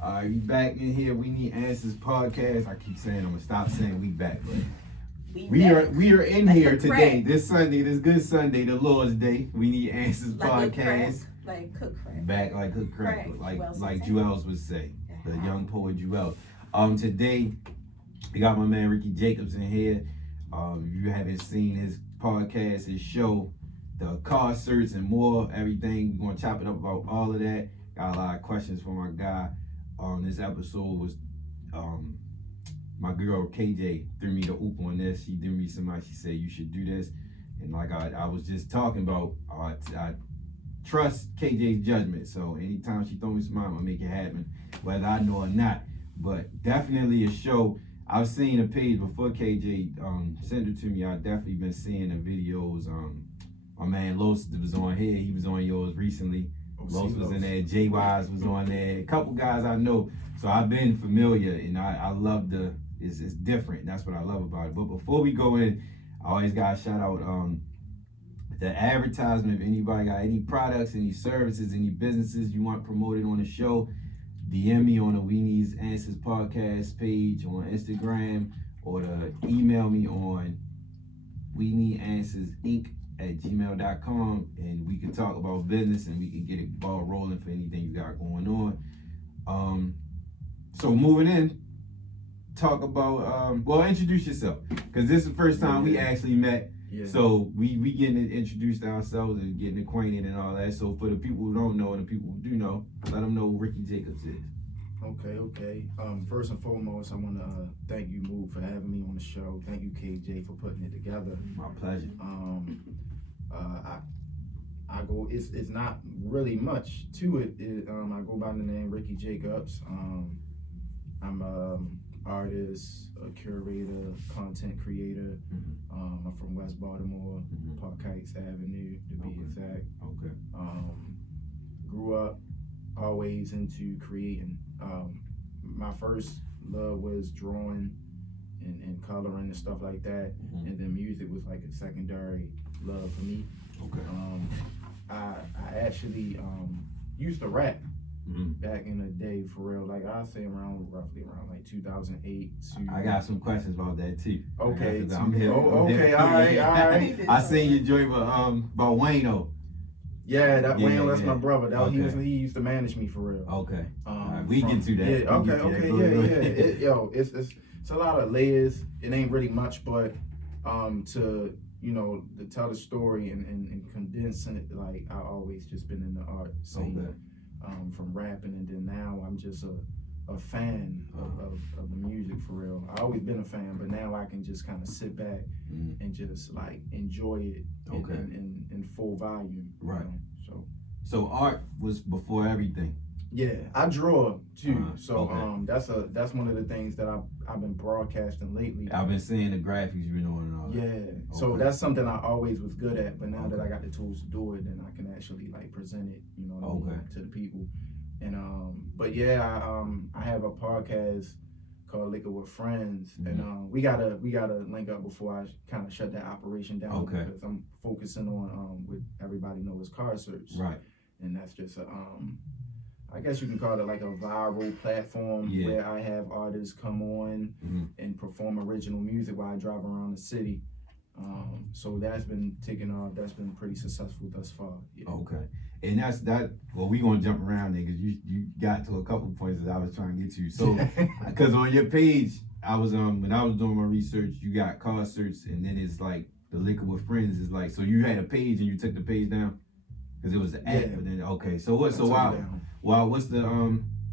We back in here. We Need Answers podcast. I keep saying I'm gonna stop saying we back, but we are in like here today. This Sunday, this good Sunday, the Lord's Day. We Need Answers like podcast. Like cook crack. Back like cook crack, like Jewels would say, the young poet Jewels. Today we got my man Rickie Jacobs in here. If you haven't seen his podcast, his show, the Carcerts and more, everything, we're gonna chop it up about all of that. Got a lot of questions for my guy. This episode was my girl KJ threw me the oop on this. She threw me somebody. She said you should do this, and like I was just talking about, I trust KJ's judgment. So anytime she throw me some, I'm gonna make it happen, whether I know or not. But definitely a show. I've seen a page before KJ sent it to me. I've definitely been seeing the videos. My man Los was on here. He was on yours recently. Los was in there. J Wise was on there. A couple guys I know. So I've been familiar, and I love it's different. That's what I love about it. But before we go in, I always got to shout out the advertisement. If anybody got any products, any services, any businesses you want promoted on the show, DM me on the We Need Answers podcast page on Instagram, or email me on We Need Answers Inc. at gmail.com, and we can talk about business and we can get it ball rolling for anything you got going on. So moving in, talk about introduce yourself, because this is the first time we actually met. Yeah. So we getting introduced ourselves and getting acquainted and all that. So for the people who don't know and the people who do know, let them know who Rickie Jacobs is. Okay. First and foremost, I want to thank you, Mood, for having me on the show. Thank you, KJ, for putting it together. My pleasure. I go. It's not really much to it. I go by the name Rickie Jacobs. I'm an artist, a curator, content creator. I'm from West Baltimore, Park Heights Avenue, to be exact. Okay. Grew up always into creating. My first love was drawing and coloring and stuff like that, and then music was like a secondary love for me. Okay. I actually used to rap back in the day, for real. Like I say roughly around like 2008 to. I got some questions about that too. Okay. I'm here. Okay. All right. I seen you joint about Wayno. Yeah, Wayne, that's my brother. He used to manage me, for real. Okay. We get to that. Yeah. Okay. It's a lot of layers. It ain't really much, but to tell the story and condense it, like I always just been in the art scene, from rapping, and then now I'm just a fan of the music, for real. I always been a fan, but now I can just kind of sit back and just like enjoy it in full volume. Right. You know? So art was before everything. Yeah, I draw too. That's one of the things that I've been broadcasting lately. I've been seeing the graphics you've been doing and all that. Yeah. So that's something I always was good at, but now that I got the tools to do it, then I can actually like present it, to the people. And but yeah, I have a podcast called Liquor with Friends, and we gotta link up before I kind of shut that operation down, because I'm focusing on what everybody knows as Carcerts. Right. And that's just I guess you can call it like a viral platform where I have artists come on and perform original music while I drive around the city. So that's been taking off. That's been pretty successful thus far. Yeah. Okay. And that's that. Well, we gonna jump around there because you got to a couple points that I was trying to get to. So, because on your page, I was when I was doing my research, you got Carcerts, and then it's like the Liquor with Friends is like, so you had a page and you took the page down because it was the app. But then so what? So what's the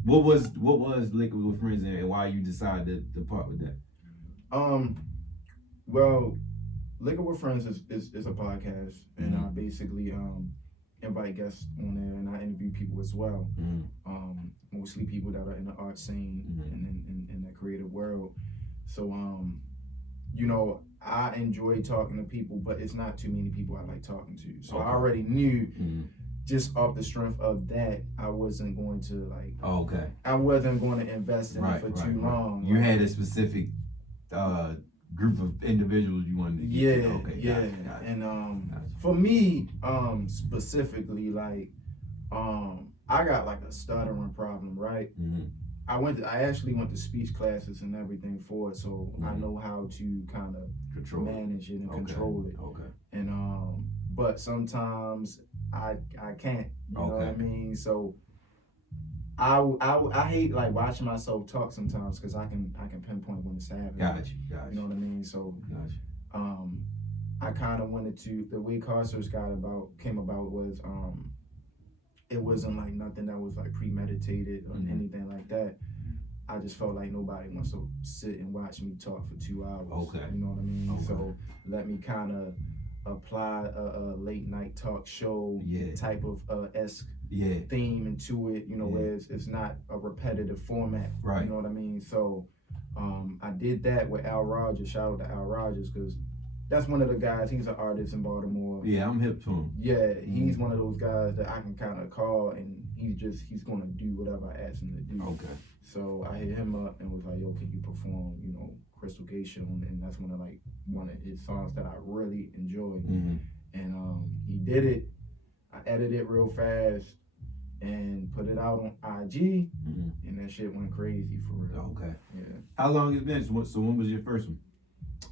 what was Liquor with Friends, and why you decided to part with that? Well, Liquor with Friends is a podcast, and I basically invite guests on there, and I interview people as well. Mostly people that are in the art scene and in the creative world. So I enjoy talking to people, but it's not too many people I like talking to. So I already knew just off the strength of that, I wasn't going to I wasn't going to invest in it for too long. You had a specific group of individuals you wanted to get to. Okay, got it. And for me, specifically, I got like a stuttering problem, right? I actually went to speech classes and everything for it, so I know how to kind of manage it and control it. Okay. And but sometimes I can't. You know what I mean? So I hate like watching myself talk sometimes because I can pinpoint when it's happening. Got you. You know what I mean? So I kind of wanted to, the way Carcerts came about was it wasn't like nothing that was like premeditated or anything like that. I just felt like nobody wants to sit and watch me talk for 2 hours. Okay. You know what I mean? Okay. So let me kind of apply a late night talk show type of theme into it, you know, where it's not a repetitive format. Right. You know what I mean? So I did that with Al Rogers. Shout out to Al Rogers because that's one of the guys. He's an artist in Baltimore. Yeah, I'm hip to him. Yeah, he's one of those guys that I can kind of call, and he's gonna do whatever I ask him to do. Okay. So I hit him up and was like, "Yo, can you perform? You know, Crystal Gation?" And that's one of his songs that I really enjoy. And he did it. I edited it real fast and put it out on IG, and that shit went crazy for real. Okay. Yeah. How long has it been? So when was your first one?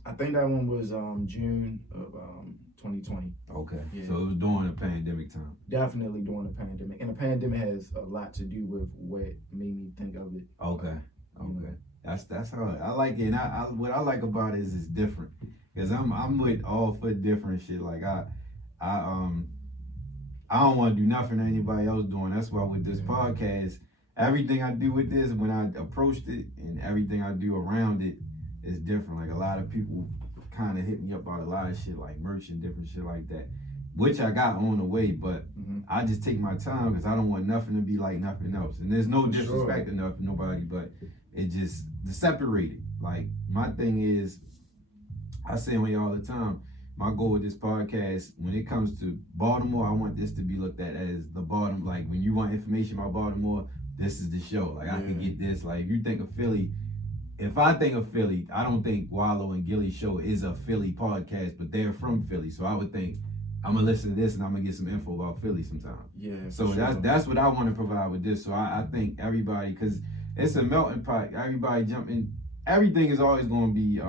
I think that one was June of 2020. Okay. Yeah. So it was during the pandemic time. Definitely during the pandemic. And the pandemic has a lot to do with what made me think of it. Okay. Okay. That's how I like it. And I what I like about it is it's different. Because I'm with all for different shit. Like I don't want to do nothing that anybody else doing. That's why with this podcast, everything I do with this, when I approached it and everything I do around it is different. Like a lot of people kind of hit me up about a lot of shit like merch and different shit like that, which I got on the way, but I just take my time because I don't want nothing to be like nothing else. And there's no disrespect enough to nobody, but it just to separate it. Like my thing is, I say on here all the time, my goal with this podcast, when it comes to Baltimore, I want this to be looked at as the Baltimore. Like when you want information about Baltimore, this is the show. Like I can get this. Like if you think of Philly, if I think of Philly, I don't think Wallow and Gilly's show is a Philly podcast, but they're from Philly. So I would think I'm gonna listen to this and I'm gonna get some info about Philly sometime. Yeah. So that's what I want to provide with this. So I think everybody, because it's a melting pot. Everybody jumping. Everything is always gonna be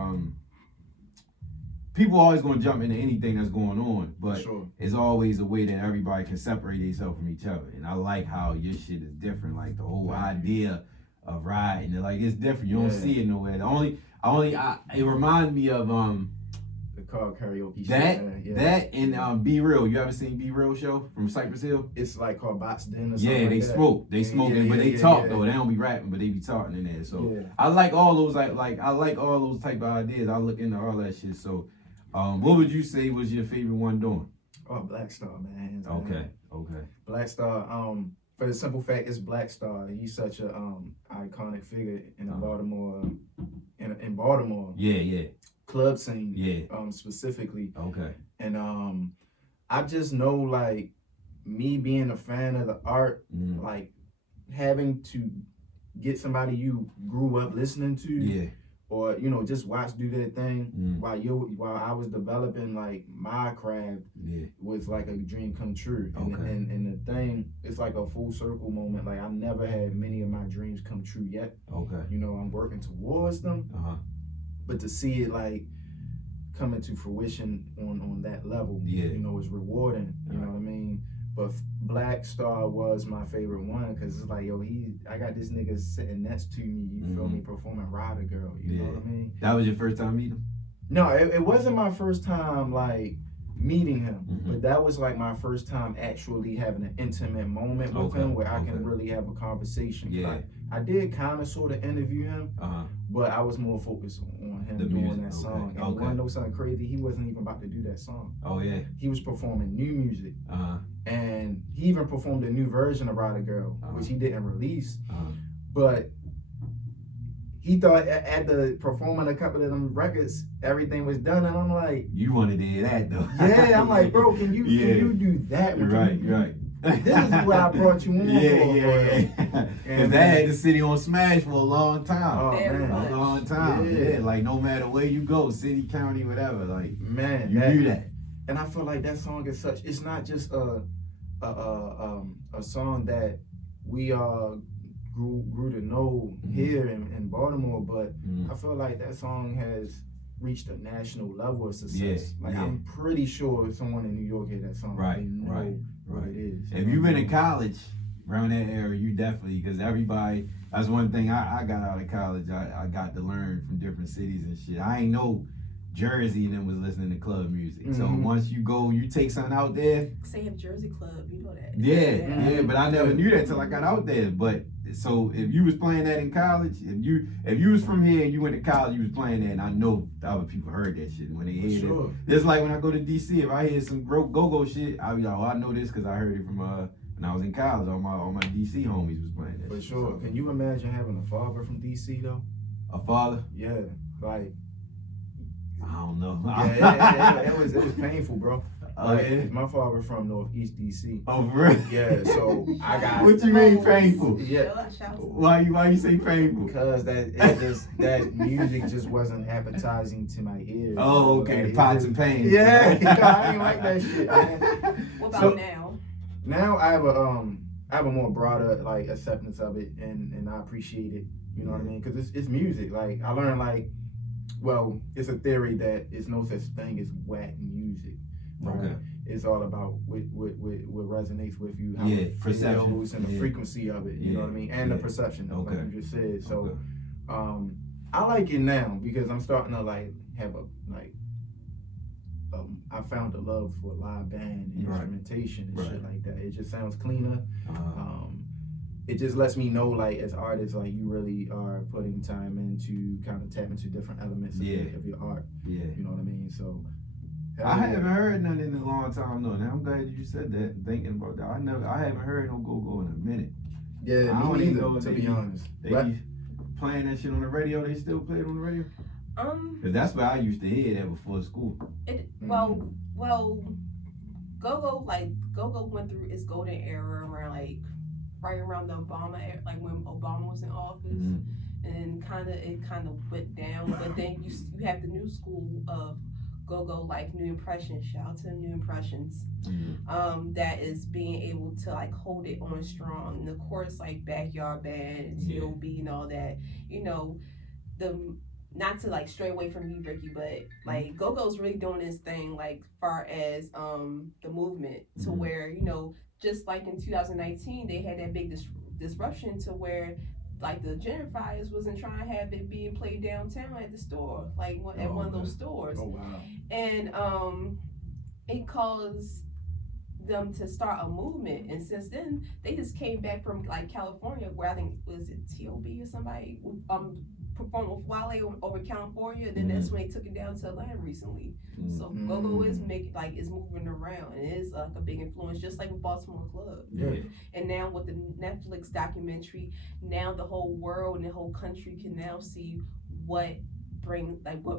people are always gonna jump into anything that's going on, but it's always a way that everybody can separate themselves from each other. And I like how your shit is different. Like the whole idea of riding, like it's different. You don't see it nowhere. It reminds me of the car karaoke. That and Be Real. You ever seen Be Real show from Cypress Hill? It's like called Box Den or something. Yeah, they smoke. They smoking, but they talk though. They don't be rapping, but they be talking in there. So I like all those like I like all those type of ideas. I look into all that shit. So what would you say was your favorite one doing? Oh, Black Star, man. Okay. Black Star. For the simple fact, it's Black Star. He's such a iconic figure in the Baltimore, in Baltimore. Yeah. Club scene. Yeah. Specifically. Okay. And I just know like me being a fan of the art, like having to get somebody you grew up listening to. Or just watch do their thing while I was developing like my craft was like a dream come true. And the thing, it's like a full circle moment. Like I never had many of my dreams come true yet. Okay. I'm working towards them. But to see it like coming to fruition on that level, is rewarding. You know what I mean? But Black Star was my favorite one because it's like, I got this nigga sitting next to me, you feel me, performing Rider Girl, you know what I mean? That was your first time meeting him? No, it wasn't my first time, like, meeting him, but that was, like, my first time actually having an intimate moment with him where I can really have a conversation. I did kind of sort of interview him, but I was more focused on him doing that song. And one know something crazy, he wasn't even about to do that song. Oh, yeah? He was performing new music. And he even performed a new version of Rider Girl, which he didn't release. But he thought after performing a couple of them records, everything was done. And I'm like, you wanted to hear that though. Yeah, I'm like, bro, can you do that? Right. This is what I brought you on for. Yeah. Because that had the city on smash for a long time. Oh, man. A long time. Yeah. Like no matter where you go, city, county, whatever. Like, man, you do that. And I feel like that song is such, it's not just a song that we are grew to know here in Baltimore, but I feel like that song has reached a national level of success. I'm pretty sure if someone in New York hear that song, they know what it is. If you've been in college around that era, you definitely, because everybody, that's one thing I got out of college, I got to learn from different cities and shit. I ain't know Jersey and then was listening to club music. So once you go, you take something out there. Say of Jersey Club, you know that. Yeah, but I never knew that till I got out there. But so if you was playing that in college, if you was from here and you went to college, you was playing that, and I know other people heard that shit when they hear it. Just like when I go to DC, if I hear some go-go shit, I'll be like, oh, I know this because I heard it from when I was in college. All my DC homies was playing that. For sure. So, can you imagine having a father from DC though? A father? Yeah, like. I don't know. It was painful, bro. My father from Northeast DC. Oh, for real? Yeah, so I got. What you mean painful? Yeah. Why you say painful? Because that music just wasn't appetizing to my ears. Oh, okay. The pots and pans. Yeah, I ain't like that shit. What about now? Now I have a more broader like acceptance of it, and I appreciate it. You know what I mean? Because it's music. Like I learned well, it's a theory that it's no such thing as whack music. Right? Okay. It's all about what resonates with you, how it feels, and the frequency of it. You know what I mean, and the perception, like you just said. So, I like it now because I'm starting to have I found a love for live band and instrumentation and shit like that. It just sounds cleaner. It just lets me know, as artists, you really are putting time into kind of tap into different elements of your art. Yeah. You know what I mean? So. I haven't heard none in a long time though. Now I'm glad you said that. Thinking about that, I haven't heard no go in a minute. Yeah, me neither. To be honest, they be playing that shit on the radio. They still play it on the radio. Cause that's where I used to hear that before school. Well, go went through its golden era around right around the Obama era, when Obama was in office, and it kind of went down. But then you have the new school of go New Impressions. Shout out to the New Impressions. That is being able to hold it on strong. And of course Backyard Band, T.O.B. and all that. You know, not to stray away from you, Rickie, but go-go's really doing this thing far as the movement to where, just like in 2019 they had that big disruption to where the gentrifiers wasn't trying to have it being played downtown at the store, at one of those stores. Oh wow! And it caused them to start a movement, and since then they just came back from California, where I think was it T.O.B. or somebody performed with Wale over California, and then that's when they took it down to Atlanta recently. So go is is moving around, and it is a big influence, just like with Baltimore Club. Yeah. And now with the Netflix documentary, now the whole world and the whole country can now see what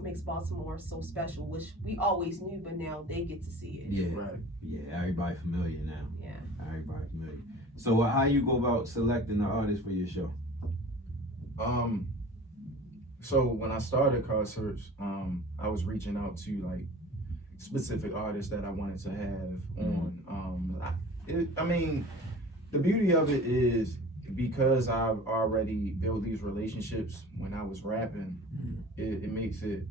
makes Baltimore so special, which we always knew, but now they get to see it. Yeah, right. Yeah, everybody familiar now. Yeah, everybody familiar. So how you go about selecting the artist for your show? So when I started Carcerts, I was reaching out to specific artists that I wanted to have on. The beauty of it is because I've already built these relationships when I was rapping, it makes it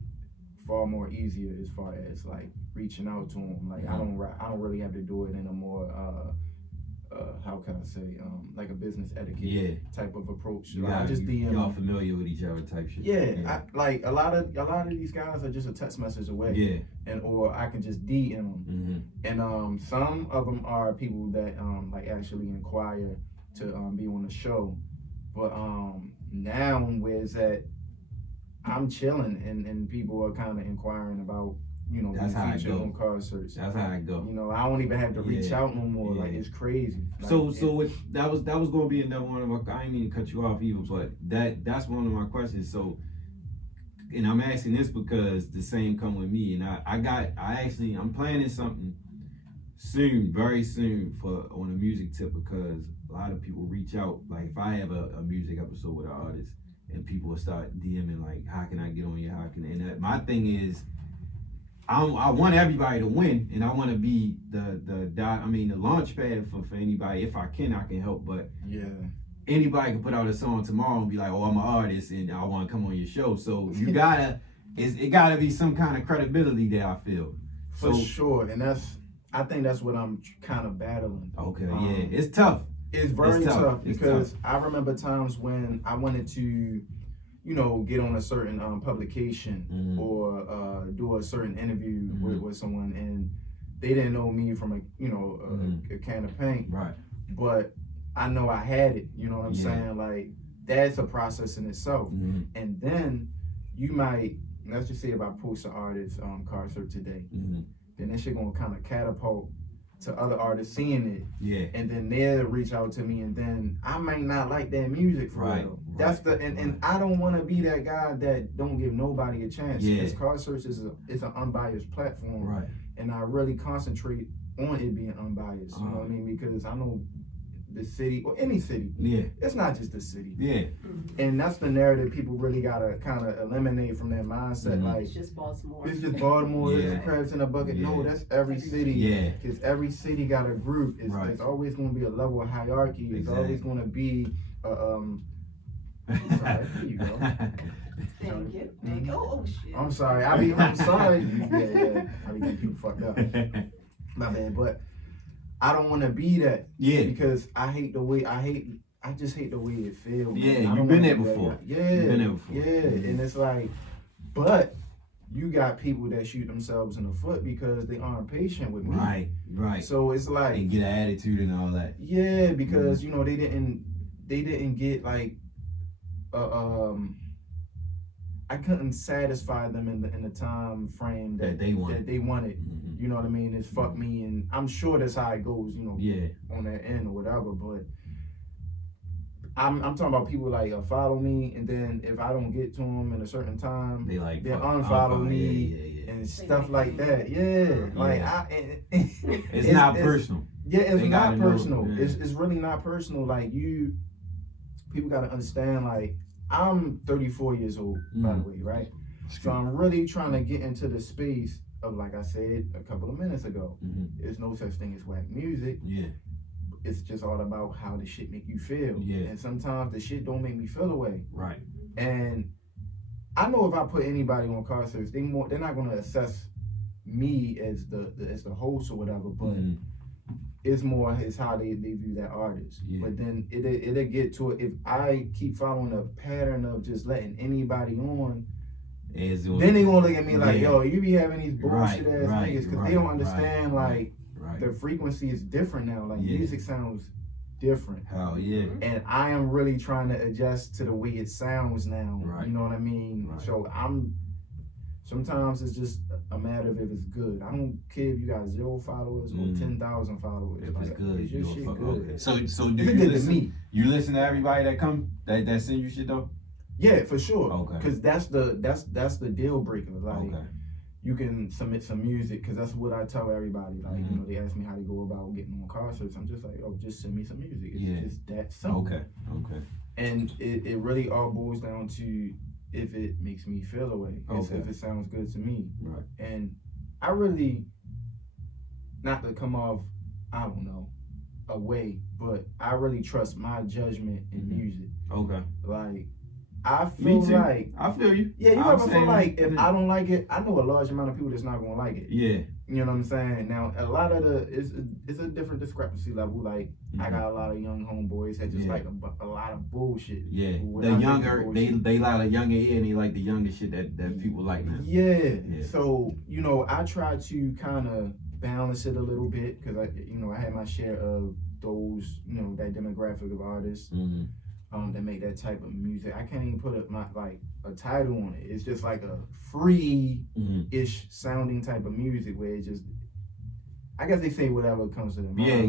far more easier as far as reaching out to them. I don't really have to do it in a more how can I say, a business etiquette type of approach. I just DM. Y'all familiar with each other type shit. Yeah. A lot of these guys are just a text message away. Yeah. Or I can just DM them. And some of them are people that actually inquire to be on the show. But now where's that I'm chilling and people are kind of inquiring about that's how I go. On Carcerts. That's how I go. I don't even have to reach out no more. It's crazy. That was going to be another one of my. I didn't mean to cut you off either, but that's one of my questions. So, and I'm asking this because the same come with me, and I'm planning something soon, very soon on a music tip, because a lot of people reach out. If I have a music episode with an artist, and people will start DMing how can I get on your and my thing is. I want everybody to win, and I want to be the launch pad for anybody. If I can help. But anybody can put out a song tomorrow and be like, oh, I'm an artist and I want to come on your show. So you gotta, it gotta be some kind of credibility there, I feel. For sure, and I think that's what I'm kind of battling. Okay, yeah, it's tough. It's very tough because tough. I remember times when I wanted to, get on a certain publication or do a certain interview with someone, and they didn't know me from a can of paint. Right. But I know I had it. You know what I'm saying? Like that's a process in itself. And then you might, let's just say if I post an artist Carcerts today, then that shit gonna kind of catapult to other artists seeing it. Yeah. And then they'll reach out to me, and then I might not like their music for real. That's and I don't want to be that guy that don't give nobody a chance. Yeah. Because Carcerts is an unbiased platform. Right. And I really concentrate on it being unbiased. You know what I mean? Because I know the city or any city. Yeah. It's not just the city. Yeah. And that's the narrative people really gotta kind of eliminate from their mindset. Like it's just Baltimore. It's just Baltimore. Yeah. It's the crabs in a bucket. Yeah. No, that's every city. Yeah. Because every city got a group. It's always going to be a level of hierarchy. It's always going to be sorry, here you go. Thank you. Thank you. Oh shit. I'm sorry. I'm sorry. Yeah. I be getting people fucked up. My bad. But I don't want to be that. Yeah. Because I just hate the way it feels. Yeah, you've been there before. Yeah. You've been there before. Yeah. And it's like, but you got people that shoot themselves in the foot because they aren't patient with me. Right. So it's like they get an attitude and all that. Yeah, because they didn't get like I couldn't satisfy them in the time frame that they wanted. You know what I mean? It's fuck me, and I'm sure that's how it goes. On that end or whatever. But I'm talking about people like follow me, and then if I don't get to them in a certain time, they unfollow me and stuff like that. Yeah, like it's not personal. Yeah, it's not personal. It's really not personal. Like people gotta understand. Like I'm 34 years old, by the way, right? So I'm really trying to get into the space of, like I said a couple of minutes ago, there's no such thing as whack music. Yeah. It's just all about how the shit make you feel. Yeah. And sometimes the shit don't make me feel away. Right. And I know if I put anybody on Carcerts, they're not gonna assess me as the host or whatever, but it's how they view that artist. Yeah. But then it'll get to it if I keep following a pattern of just letting anybody on. Then they gonna look at me like, yo, you be having these bullshit ass niggas, because they don't understand the frequency is different now. Like music sounds different. Hell yeah. And I am really trying to adjust to the way it sounds now. Right. You know what I mean? Right. So sometimes it's just a matter of if it's good. I don't care if you got 0 followers or 10,000 followers. If it's good, is your shit good? Okay. So do you good listen? To me. You listen to everybody that send you shit though? Yeah, for sure. Okay. Because that's the deal breaker. Like you can submit some music, because that's what I tell everybody. Like they ask me how to go about getting on Carcerts. I'm just like, just send me some music. It's just that simple. Okay. And it really all boils down to if it makes me feel away. If it sounds good to me. Right. And I really, not to come off, I don't know, away, but I really trust my judgment in music. Okay. Like, I feel like I feel you. Yeah, you ever feel like if I don't like it, I know a large amount of people that's not gonna like it. Yeah. You know what I'm saying? Now a lot of it's a different discrepancy level. Like I got a lot of young homeboys that just like a lot of bullshit. Yeah. The younger they like the younger ear, and they like the younger shit that people like now. Yeah. So I try to kind of balance it a little bit, because I had my share of those that demographic of artists. That make that type of music. I can't even put a title on it. It's just like a free-ish sounding type of music where it just, I guess they say whatever comes to them. Yeah.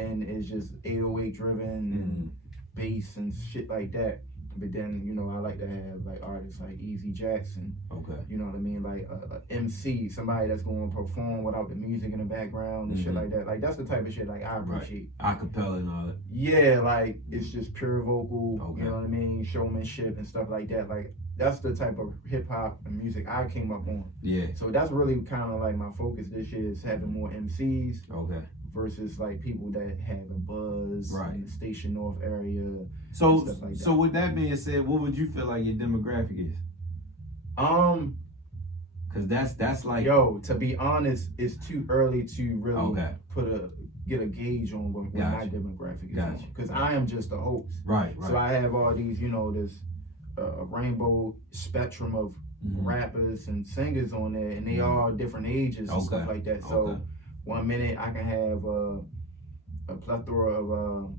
And it's just 808 driven and bass and shit like that. But then, I like to have like artists like Easy Jackson. Okay. You know what I mean? Like a MC, somebody that's going to perform without the music in the background and shit like that. Like that's the type of shit like I appreciate. Acapella and all that. Yeah, like it's just pure vocal, you know what I mean? Showmanship and stuff like that. Like that's the type of hip hop and music I came up on. Yeah. So that's really kind of like my focus this year, is having more MCs. Okay. versus like people that have a buzz Right. in the Station North area. So, Stuff like that. so with that being said, what would you feel like your demographic is? Cause that's like, Yo, to be honest, it's too early to really Okay. get a gauge on what my Gotcha. demographic is. Gotcha. Because I am just a host. right. So I have all these, there's a rainbow spectrum of Mhm. rappers and singers on there, and they Mhm. all different ages and stuff Okay. like that. So Okay. 1 minute I can have a plethora of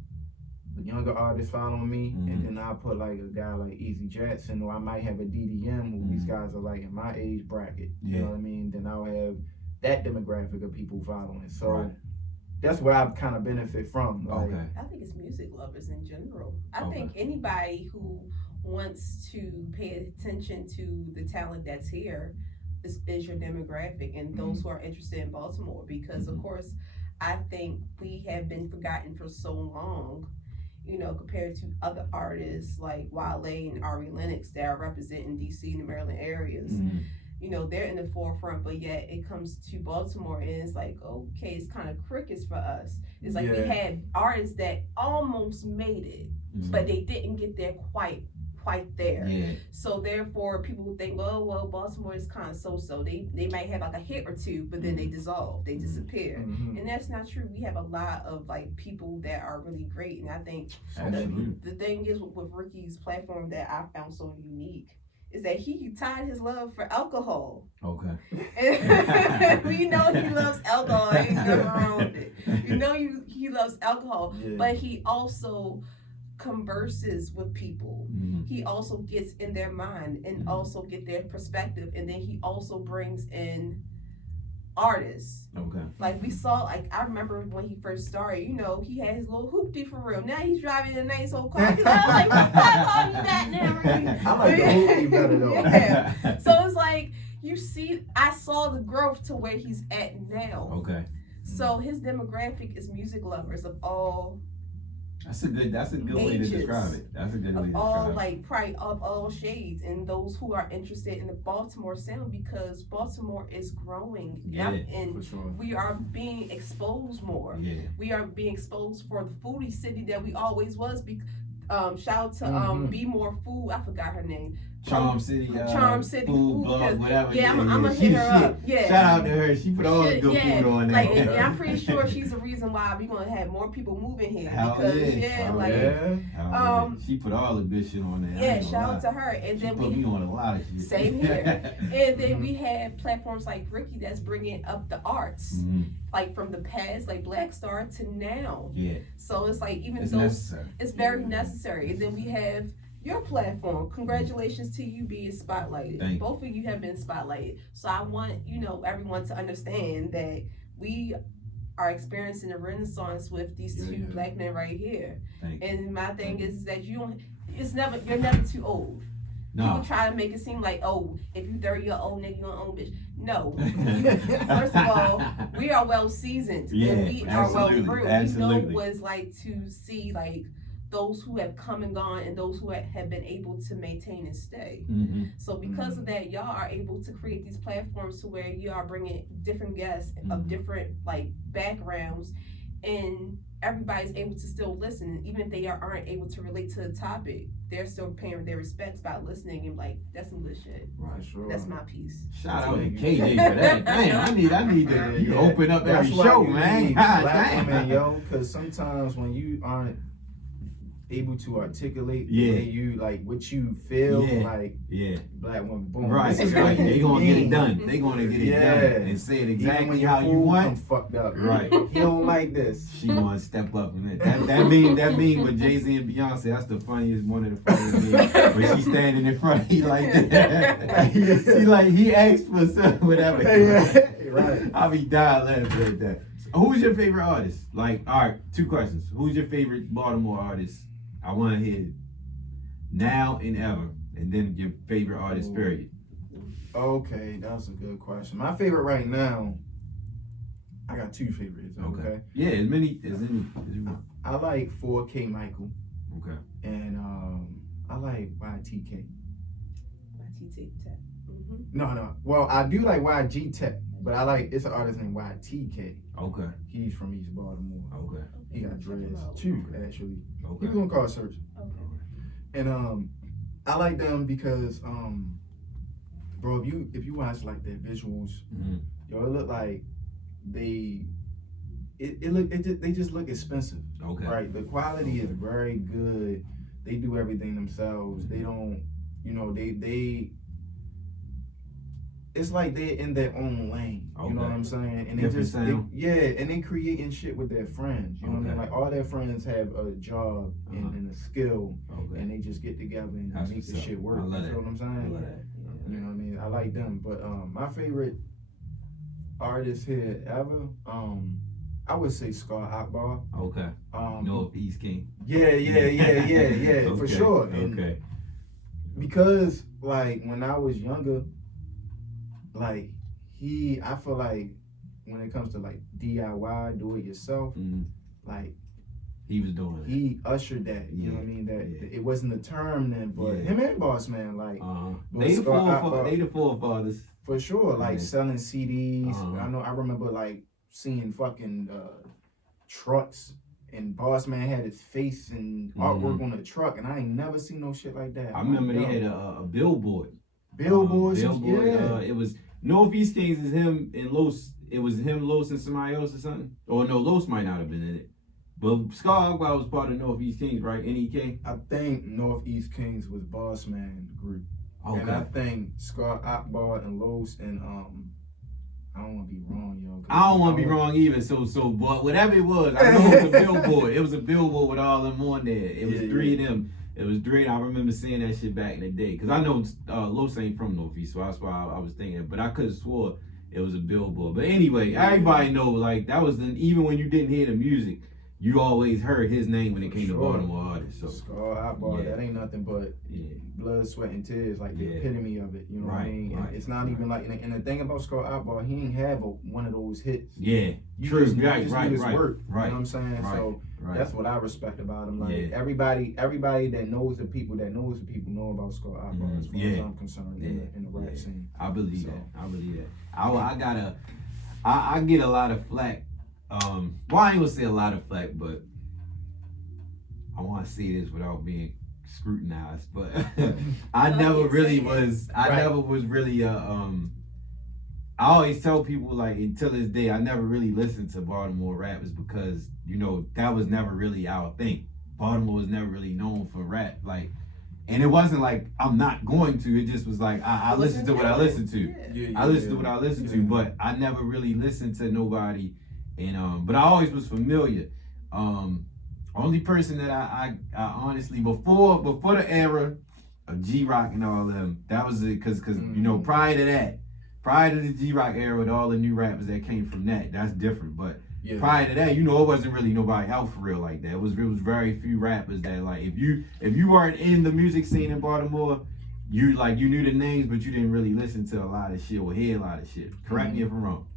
younger artists following me, Mhm. and then I'll put like a guy like Easy Jackson, or I might have a DDM who these Mhm. guys are like in my age bracket. You Yeah. know what I mean? Then I'll have that demographic of people following. So Right. that's where I kind of benefit from. Like, Okay. I think it's music lovers in general. I Okay. think anybody who wants to pay attention to the talent that's here is your demographic, and those who are interested in Baltimore, because of course I think we have been forgotten for so long, compared to other artists like Wale and Ari Lennox that are representing DC and the Maryland areas. Mhm. They're in the forefront, but yet it comes to Baltimore and it's like, okay, it's kind of crickets for us. It's like we Yeah. had artists that almost made it, Mhm. but they didn't get there quite there. Yeah. So therefore people will think, well, Baltimore is kind of so. They might have like a hit or two, but then they dissolve, they disappear. mhm. And that's not true. We have a lot of like people that are really great, and I think Absolutely. the thing is with Rickie's platform that I found so unique is that he tied his love for alcohol. Okay. And we know he loves alcohol. Ain't nothing wrong with it. He loves alcohol, Yeah. but he also converses with people. Mhm. He also gets in their mind and Mhm. also get their perspective, and then he also brings in artists. Okay. Like we saw, like I remember when he first started, he had his little hoopty for real. Now he's driving a nice old car. I'm like, why call you that now, Ricky? I like the hoopty better though. Yeah. So it's like I saw the growth to where he's at now. Okay. So his demographic is music lovers of all That's a good way to Ages. describe it. That's a good way to of all describe it. probably of all shades, and those who are interested in the Baltimore sound, because Baltimore is growing. Yeah, And For sure. we are being exposed more. Yeah. We are being exposed for the foodie city that we always was. Shout out to Mhm. Be More Food. I forgot her name. Charm City, Charm City food Food, blog, because- whatever. Yeah, I'm gonna hit her up. Yeah. Shout out to her. She put all the good Yeah, food on there. like, and I'm pretty sure she's the reason why we're gonna have more people moving here. Hell Because yeah. Hell yeah. Yeah. She put all the good shit on there. I Yeah, ain't gonna shout lie. out to her. And She then put me on a lot of shit. Same here. And then we have platforms like Rickie that's bringing up the arts, Mhm. like from the past, like Black Star to now. Yeah, So it's like even it's though necessary. it's very necessary. And then we have your platform. Congratulations to you being spotlighted. Thank you. Both of you have been spotlighted. So I want everyone to understand that we are experiencing a renaissance with these Yeah, two yeah. black men right here. Thank you. And my thing is that you're never too old. People No. try to make it seem like, if you 30-year-old nigga, you an old bitch. No. First of all, we are well seasoned. Yeah, and we are well absolutely, brewed. absolutely. We know what it's like to see like those who have come and gone and those who have been able to maintain and stay. Mhm. So because of that, y'all are able to create these platforms to where you are bringing different guests Mhm. of different like backgrounds, and everybody's able to still listen, even if they aren't able to relate to the topic. They're still paying their respects by listening and like, that's some good shit. Right. Sure. That's my piece. Shout out to Thank you. KJ for that. Damn, I need to you open up That's every why show, you man. need God black damn. women, yo, because sometimes when you aren't able to articulate Yeah. the way you like what you feel, Yeah. like Yeah. black woman, boom. Right. This is Right. what They you gonna get it need. done. They gonna get it Yeah. done and say it Even exactly when your how you food want. come fucked up. Right. He don't like this. She gonna step up in it. That mean with Jay-Z and Beyonce, that's the funniest, one of the funniest memes. When she standing in front, he like that. She like, he asked for something, whatever. Right. I'll be dying laughing at that. Who's your favorite artist? Like, all right, 2 questions. Who's your favorite Baltimore artist? I want to hear now and ever, and then your favorite artist, period. Okay, that's a good question. My favorite right now, I got 2 favorites. Okay. Yeah, as many as you want. I like 4K Michael, Okay. and I like YTK. My T-Tech. No. Well, I do like YG Tech. But I like, it's an artist named YTK. Okay. He's from East Baltimore. Okay. He got dreads too, actually. Okay. He's doing Carcerts. Okay. And I like them because bro, if you watch like their visuals, yo, it look like they just look expensive. Okay. Right? The quality is very good. They do everything themselves. They don't, you know, they it's like they're in their own lane. You know what I'm saying? And and they creating shit with their friends. You know what I mean? Like all their friends have a job and a skill, and they just get together and make the shit work. You feel what I'm saying? I love that. You know what I mean? I like them. But my favorite artist here ever, I would say Scar Akbar. Okay. Northeast King. Yeah, for sure. Okay. Because like when I was younger, like I feel like when it comes to like DIY, do it yourself, like he was doing it. He ushered that. You know what I mean? That it wasn't a term then, but him and Boss Man, like they the forefathers for sure. Like selling CDs. I remember like seeing fucking trucks, and Boss Man had his face and artwork on the truck, and I ain't never seen no shit like that. I remember they had a billboard. Billboards, it was Northeast Kings is him and Los. It was him, Los, and somebody else or something. Or no, Los might not have been in it. But Scar Akbar was part of Northeast Kings, right? NEK. I think Northeast Kings was Boss Man group. Okay. And I think Scar Akbar and Los and I don't want to be wrong, yo. I don't want to be wrong either. So, but whatever it was, I know it was a billboard. It was a billboard with all them on there. It was three of them. It was three. I remember seeing that shit back in the day. Cause I know Los ain't from Northeast, so that's why I was thinking. But I could have swore it was a billboard. But anyway, everybody know like that was even when you didn't hear the music, you always heard his name when it came to Baltimore artists. So Scar Akbar, that ain't nothing but blood, sweat, and tears, like the epitome of it. You know what I mean? And it's not even like, and the thing about Scar Akbar, he ain't have one of those hits. Yeah, true. Right. Work, you know right. what I'm saying? Right. So that's what I respect about him. Like everybody that knows the people know about Scar Akbar as far as I'm concerned in the rap scene. I believe that. I get a lot of flack. Well, I ain't gonna say a lot of flack, but I want to say this without being scrutinized. But I never really was. Never was really I always tell people like until this day, I never really listened to Baltimore rappers because that was never really our thing. Baltimore was never really known for rap, like, and it wasn't like I'm not going to. It just was like I listened to what I listened to. I listened to what I listened to, but I never really listened to nobody. And but I always was familiar. Only person that I honestly before the era of G-Rock and all of them, that was it. Cause prior to the G-Rock era with all the new rappers that came from that's different. But prior to that, it wasn't really nobody out for real like that. It was very few rappers that like if you weren't in the music scene in Baltimore, you knew the names, but you didn't really listen to a lot of shit or hear a lot of shit. Correct me if I'm wrong.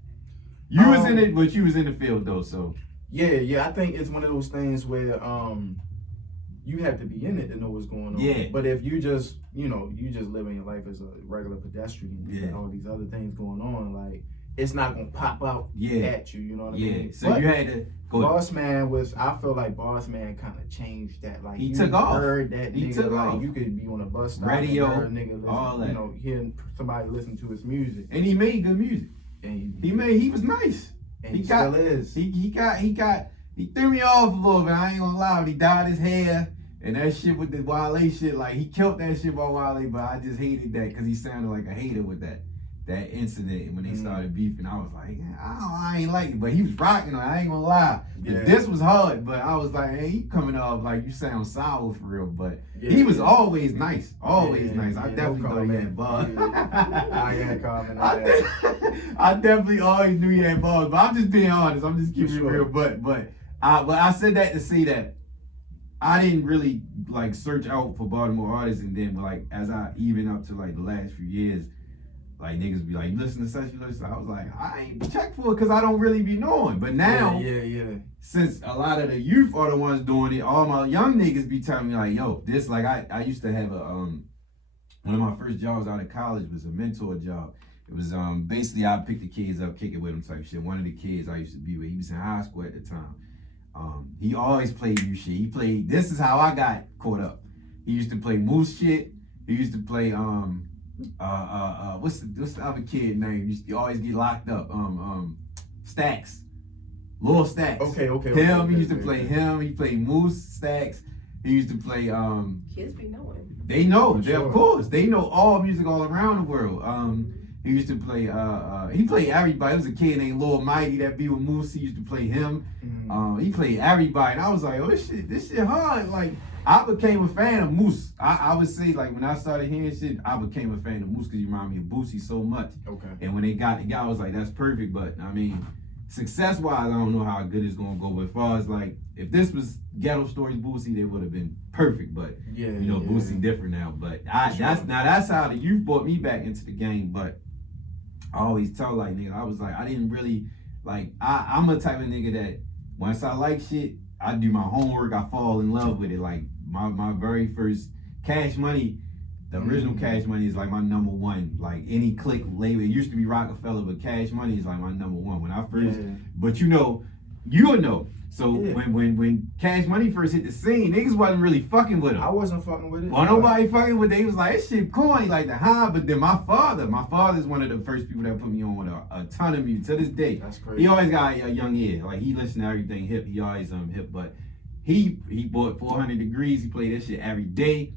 You was in it, but you was in the field though, so. Yeah, I think it's one of those things where you have to be in it to know what's going on. Yeah. But if you just, you just living your life as a regular pedestrian and all these other things going on, like it's not gonna pop out at you, you know what I mean? Yeah. So but you had to Boss Man I feel like Boss Man kinda changed that. Like he took off. Heard that he nigga, took like off. You could be on a bus stop radio, and hear a nigga listen, all that. Hearing somebody listen to his music. And he made good music. And he was nice. And he still is. He threw me off a little bit. I ain't gonna lie. He dyed his hair and that shit with the Wale shit. Like he killed that shit by Wale, but I just hated that because he sounded like a hater with that incident when they started beefing. I was like, I ain't like it, but he was rocking it. I ain't gonna lie. This was hard, but I was like, hey, you coming off like you sound sour for real, but he was always nice, nice. I definitely thought he had bars. I gotta comment on that. I definitely always knew he had bars, but I'm just being honest. I'm just keeping it real. But I said that to say that I didn't really like search out for Baltimore artists, and then like as I even up to like the last few years. Like niggas be like, you listen to such and such. I was like, I ain't check for it because I don't really be knowing. But now, since a lot of the youth are the ones doing it, all my young niggas be telling me like, yo, this like I used to have a one of my first jobs out of college was a mentor job, It was basically I picked the kids up, kick it with them type shit. One of the kids I used to be with, he was in high school at the time. He always played you shit. He played. This is how I got caught up. He used to play Moose shit. He used to play what's the other kid name? He used to always get locked up. Stacks. Lil Stacks. Okay. He used to play him. He played Moose, Stacks. He used to play kids be knowing. They know, of course. They know all music all around the world. He used to play he played everybody. There was a kid named Lil Mighty that be with Moose. He used to play him. He played everybody. And I was like, oh, this shit hard. Like, I became a fan of Moose. I would say, like, when I started hearing shit, I became a fan of Moose because you remind me of Boosie so much. Okay. And when they got together, I was like, that's perfect. But I mean, success-wise, I don't know how good it's gonna go. But as far as like, if this was Ghetto Stories Boosie, they would have been perfect. But Boosie different now. But that's how the youth brought me back into the game. But I always tell like nigga, I was like, I didn't really like. I'm a type of nigga that once I like shit, I do my homework. I fall in love with it. Like my very first Cash Money. The original Cash Money is like my number one. Like any click label, it used to be Rockefeller, but Cash Money is like my number one. When I first, but you'll know. So when Cash Money first hit the scene, niggas wasn't really fucking with him. I wasn't fucking with it. Well, nobody fucking with it. He was like, this shit corny, like the high. But then my father's one of the first people that put me on with a ton of music to this day. That's crazy. He always got a young ear. Like he listened to everything hip. He always hip. But he bought 400 Degrees. He played that shit every day.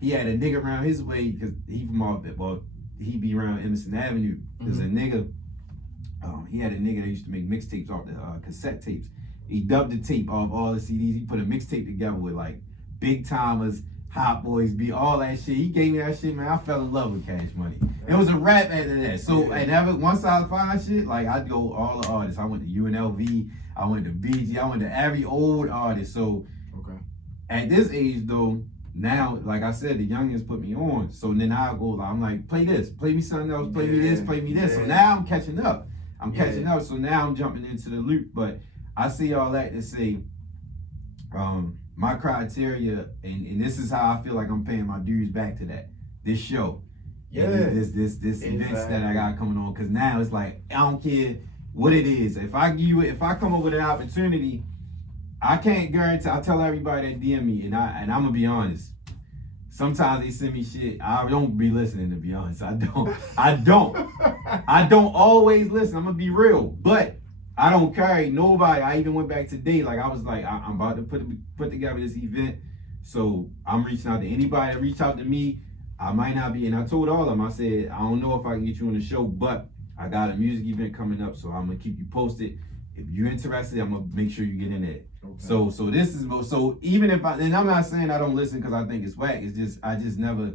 He had a nigga around his way because he from off that. Well, he be around Emerson Avenue. There's a nigga. He had a nigga that used to make mixtapes off the cassette tapes. He dubbed the tape off all the CDs. He put a mixtape together with like Big Timers, Hot Boys, all that shit. He gave me that shit, man. I fell in love with Cash Money. It was a rap after that. So and once I find shit, like I'd go all the artists. I went to UNLV. I went to BG. I went to every old artist. So at this age though, now, like I said, the youngins put me on. So then I'll go, I'm like, play this, play me something else, play me this, play me this. So now I'm catching up. Catching up. So now I'm jumping into the loop. But I see all that to say, my criteria, and this is how I feel like I'm paying my dues back to that. This show. This events that I got coming on. Cause now it's like, I don't care what it is. If I come up with an opportunity, I can't guarantee. I tell everybody that DM me, and I'm gonna be honest. Sometimes they send me shit. I don't be listening, to be honest. I don't always listen. I'm gonna be real, but I don't carry nobody. I even went back today. Like I was like, I'm about to put together this event, so I'm reaching out to anybody that reach out to me. I might not be, and I told all of them. I said I don't know if I can get you on the show, but I got a music event coming up, so I'm gonna keep you posted. If you're interested, I'm gonna make sure you get in there. So this is even if and I'm not saying I don't listen because I think it's whack. It's just I just never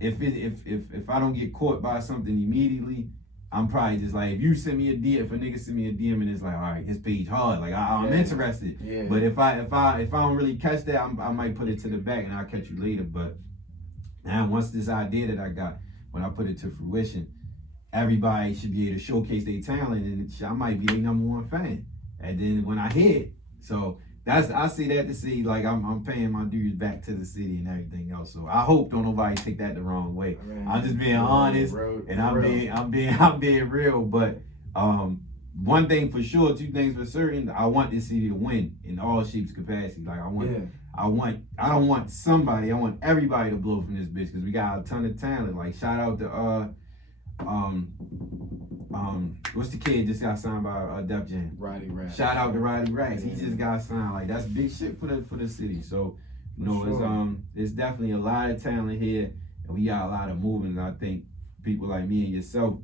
if I don't get caught by something immediately, I'm probably just like, if you send me a DM, if a nigga send me a DM and it's like, all right, his page hard, like I'm interested. But if I don't really catch that, I might put it to the back and I'll catch you later. But now once this idea that I got, when I put it to fruition, everybody should be able to showcase their talent, and I might be their number one fan. And then when I hit, so I see that to see like I'm paying my dues back to the city and everything else. So I hope don't nobody take that the wrong way. I'm just being honest, and I'm being real. But one thing for sure, two things for certain, I want this city to win in all shapes capacity. Like I don't want somebody, I want everybody to blow from this bitch because we got a ton of talent. Like shout out to what's the kid just got signed by Def Jam? Roddy Racks. Shout out to Roddy Racks. He just got signed. Like that's big shit for the city. So it's definitely a lot of talent here, and we got a lot of movement. I think people like me and yourself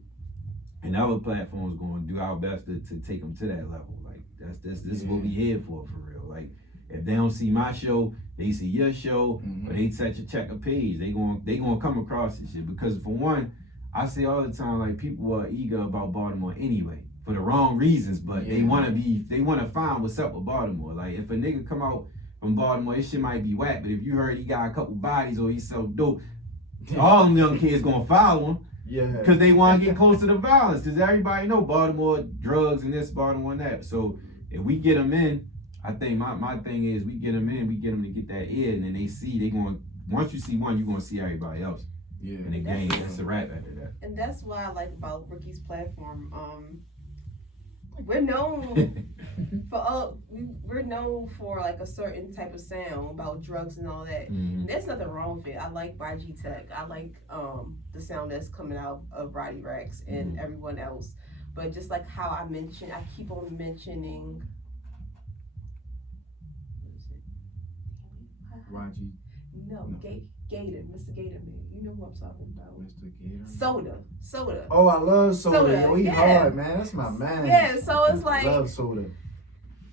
and other platforms going to do our best to take them to that level. Like this is what we here for real. Like if they don't see my show, they see your show, or they check a page. They gonna come across this shit because for one, I say all the time, like people are eager about Baltimore anyway, for the wrong reasons, but they wanna find what's up with Baltimore. Like if a nigga come out from Baltimore, this shit might be whack, but if you heard he got a couple bodies or he sell dope, all them young kids gonna follow him. Because they wanna get close to the violence. Because everybody know Baltimore drugs and this, Baltimore and that. So if we get them in, I think my thing is we get them in, we get them to get that ear, and then they see, once you see one, you're gonna see everybody else. Yeah. And again, it's a rap after that. And that's what I like about Rickie's platform. We're known for we're known for like a certain type of sound about drugs and all that. Mm-hmm. There's nothing wrong with it. I like YG Tech. I like the sound that's coming out of Roddy Racks and everyone else. But just like how I keep on mentioning. YG. No. Gator, Mr. Gator Man. You know who I'm talking about. Mr. Gator. Soda. Oh, I love Soda. Yo, he yeah. hard, man. That's my man. Yeah, so it's like love Soda.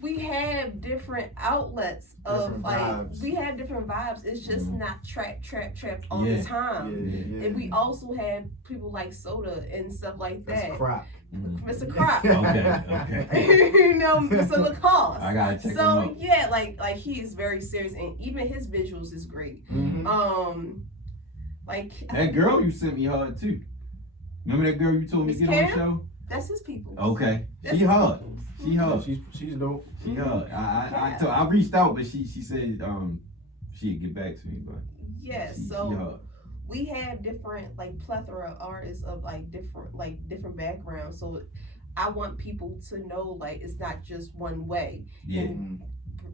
we have different outlets of Different like vibes. we have different vibes. It's just not trap all the time. Yeah. And we also have people like Soda and stuff like that. That's crap. Mr. Crop. Okay. You know, Mr. Lacoste. I gotta check him So out. yeah, like he is very serious, and even his visuals is great. Like That girl you sent me hard too. Remember that girl you told me to Miss get on the Karen? show? that's his people. Okay. That's She his hard. people. She hard. She's dope. She hard. I reached out, but she said she'd get back to me, but Yeah, she so hard. we have different like plethora of artists of like different backgrounds. So I want people to know like it's not just one way. Yeah. And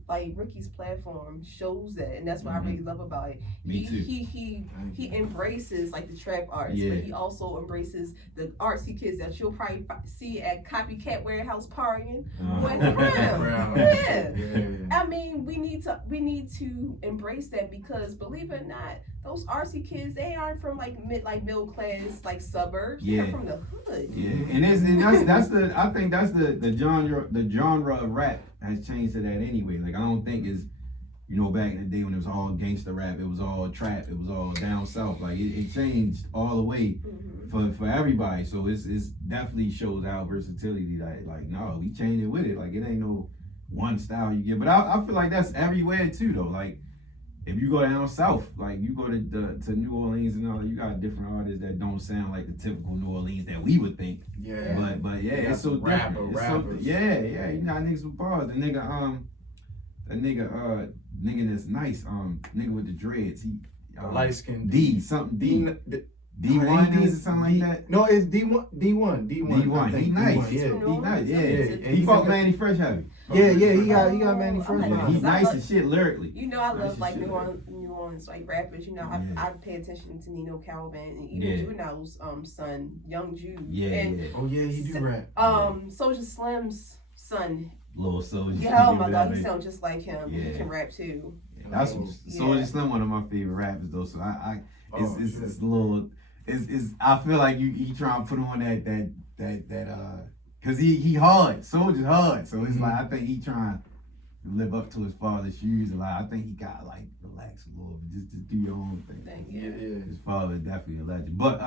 like Rickie's platform shows that, and that's what I really love about it. Me too. He embraces like the trap artists, Yeah. but he also embraces the artsy kids that you'll probably see at Copycat Warehouse partying. With Brown. Yeah. Yeah. I mean, we need to embrace that because believe it or not, those RC kids, they aren't from like middle class like suburbs. Yeah. They're from the hood. Yeah, and that's the I think that's the genre of rap has changed to that anyway. Like I don't think it's back in the day when it was all gangster rap, it was all trap, it was all down south. Like it changed all the way for everybody. So it's definitely shows our versatility. Like no, we changed it with it. Like it ain't no one style you get. But I feel like that's everywhere too though. Like if you go down south, like you go to New Orleans and all that, you got different artists that don't sound like the typical New Orleans that we would think. Yeah. But yeah, it's so different. It's so, yeah, you got niggas with bars. The nigga nigga that's nice, nigga with the dreads. He light skin D D1 or something like that. No, it's D1. D1. He nice. Yeah. He nice. Yeah. Yeah. He fought Manny Fresh heavy. Yeah, he got Manny Fresh. Yeah, he's nice as shit lyrically. You know I Nice love as like shit. New Orleans like rappers. You know I pay attention to Nino Calvin and even Juvenile's son, Young Jude. And Oh yeah, he do rap. Soulja Slim's son. Little Soulja. Yeah, oh my God, he sounds just like him. Yeah. He can rap too. That's Soulja Slim, one of my favorite rappers though. So it's a little. It's I feel like he trying to put on that cause he hard. Soulja's hard. So it's like I think he trying to live up to his father's shoes a lot. I think he got like relax a little bit, just do your own thing. Yeah. His father is definitely a legend. But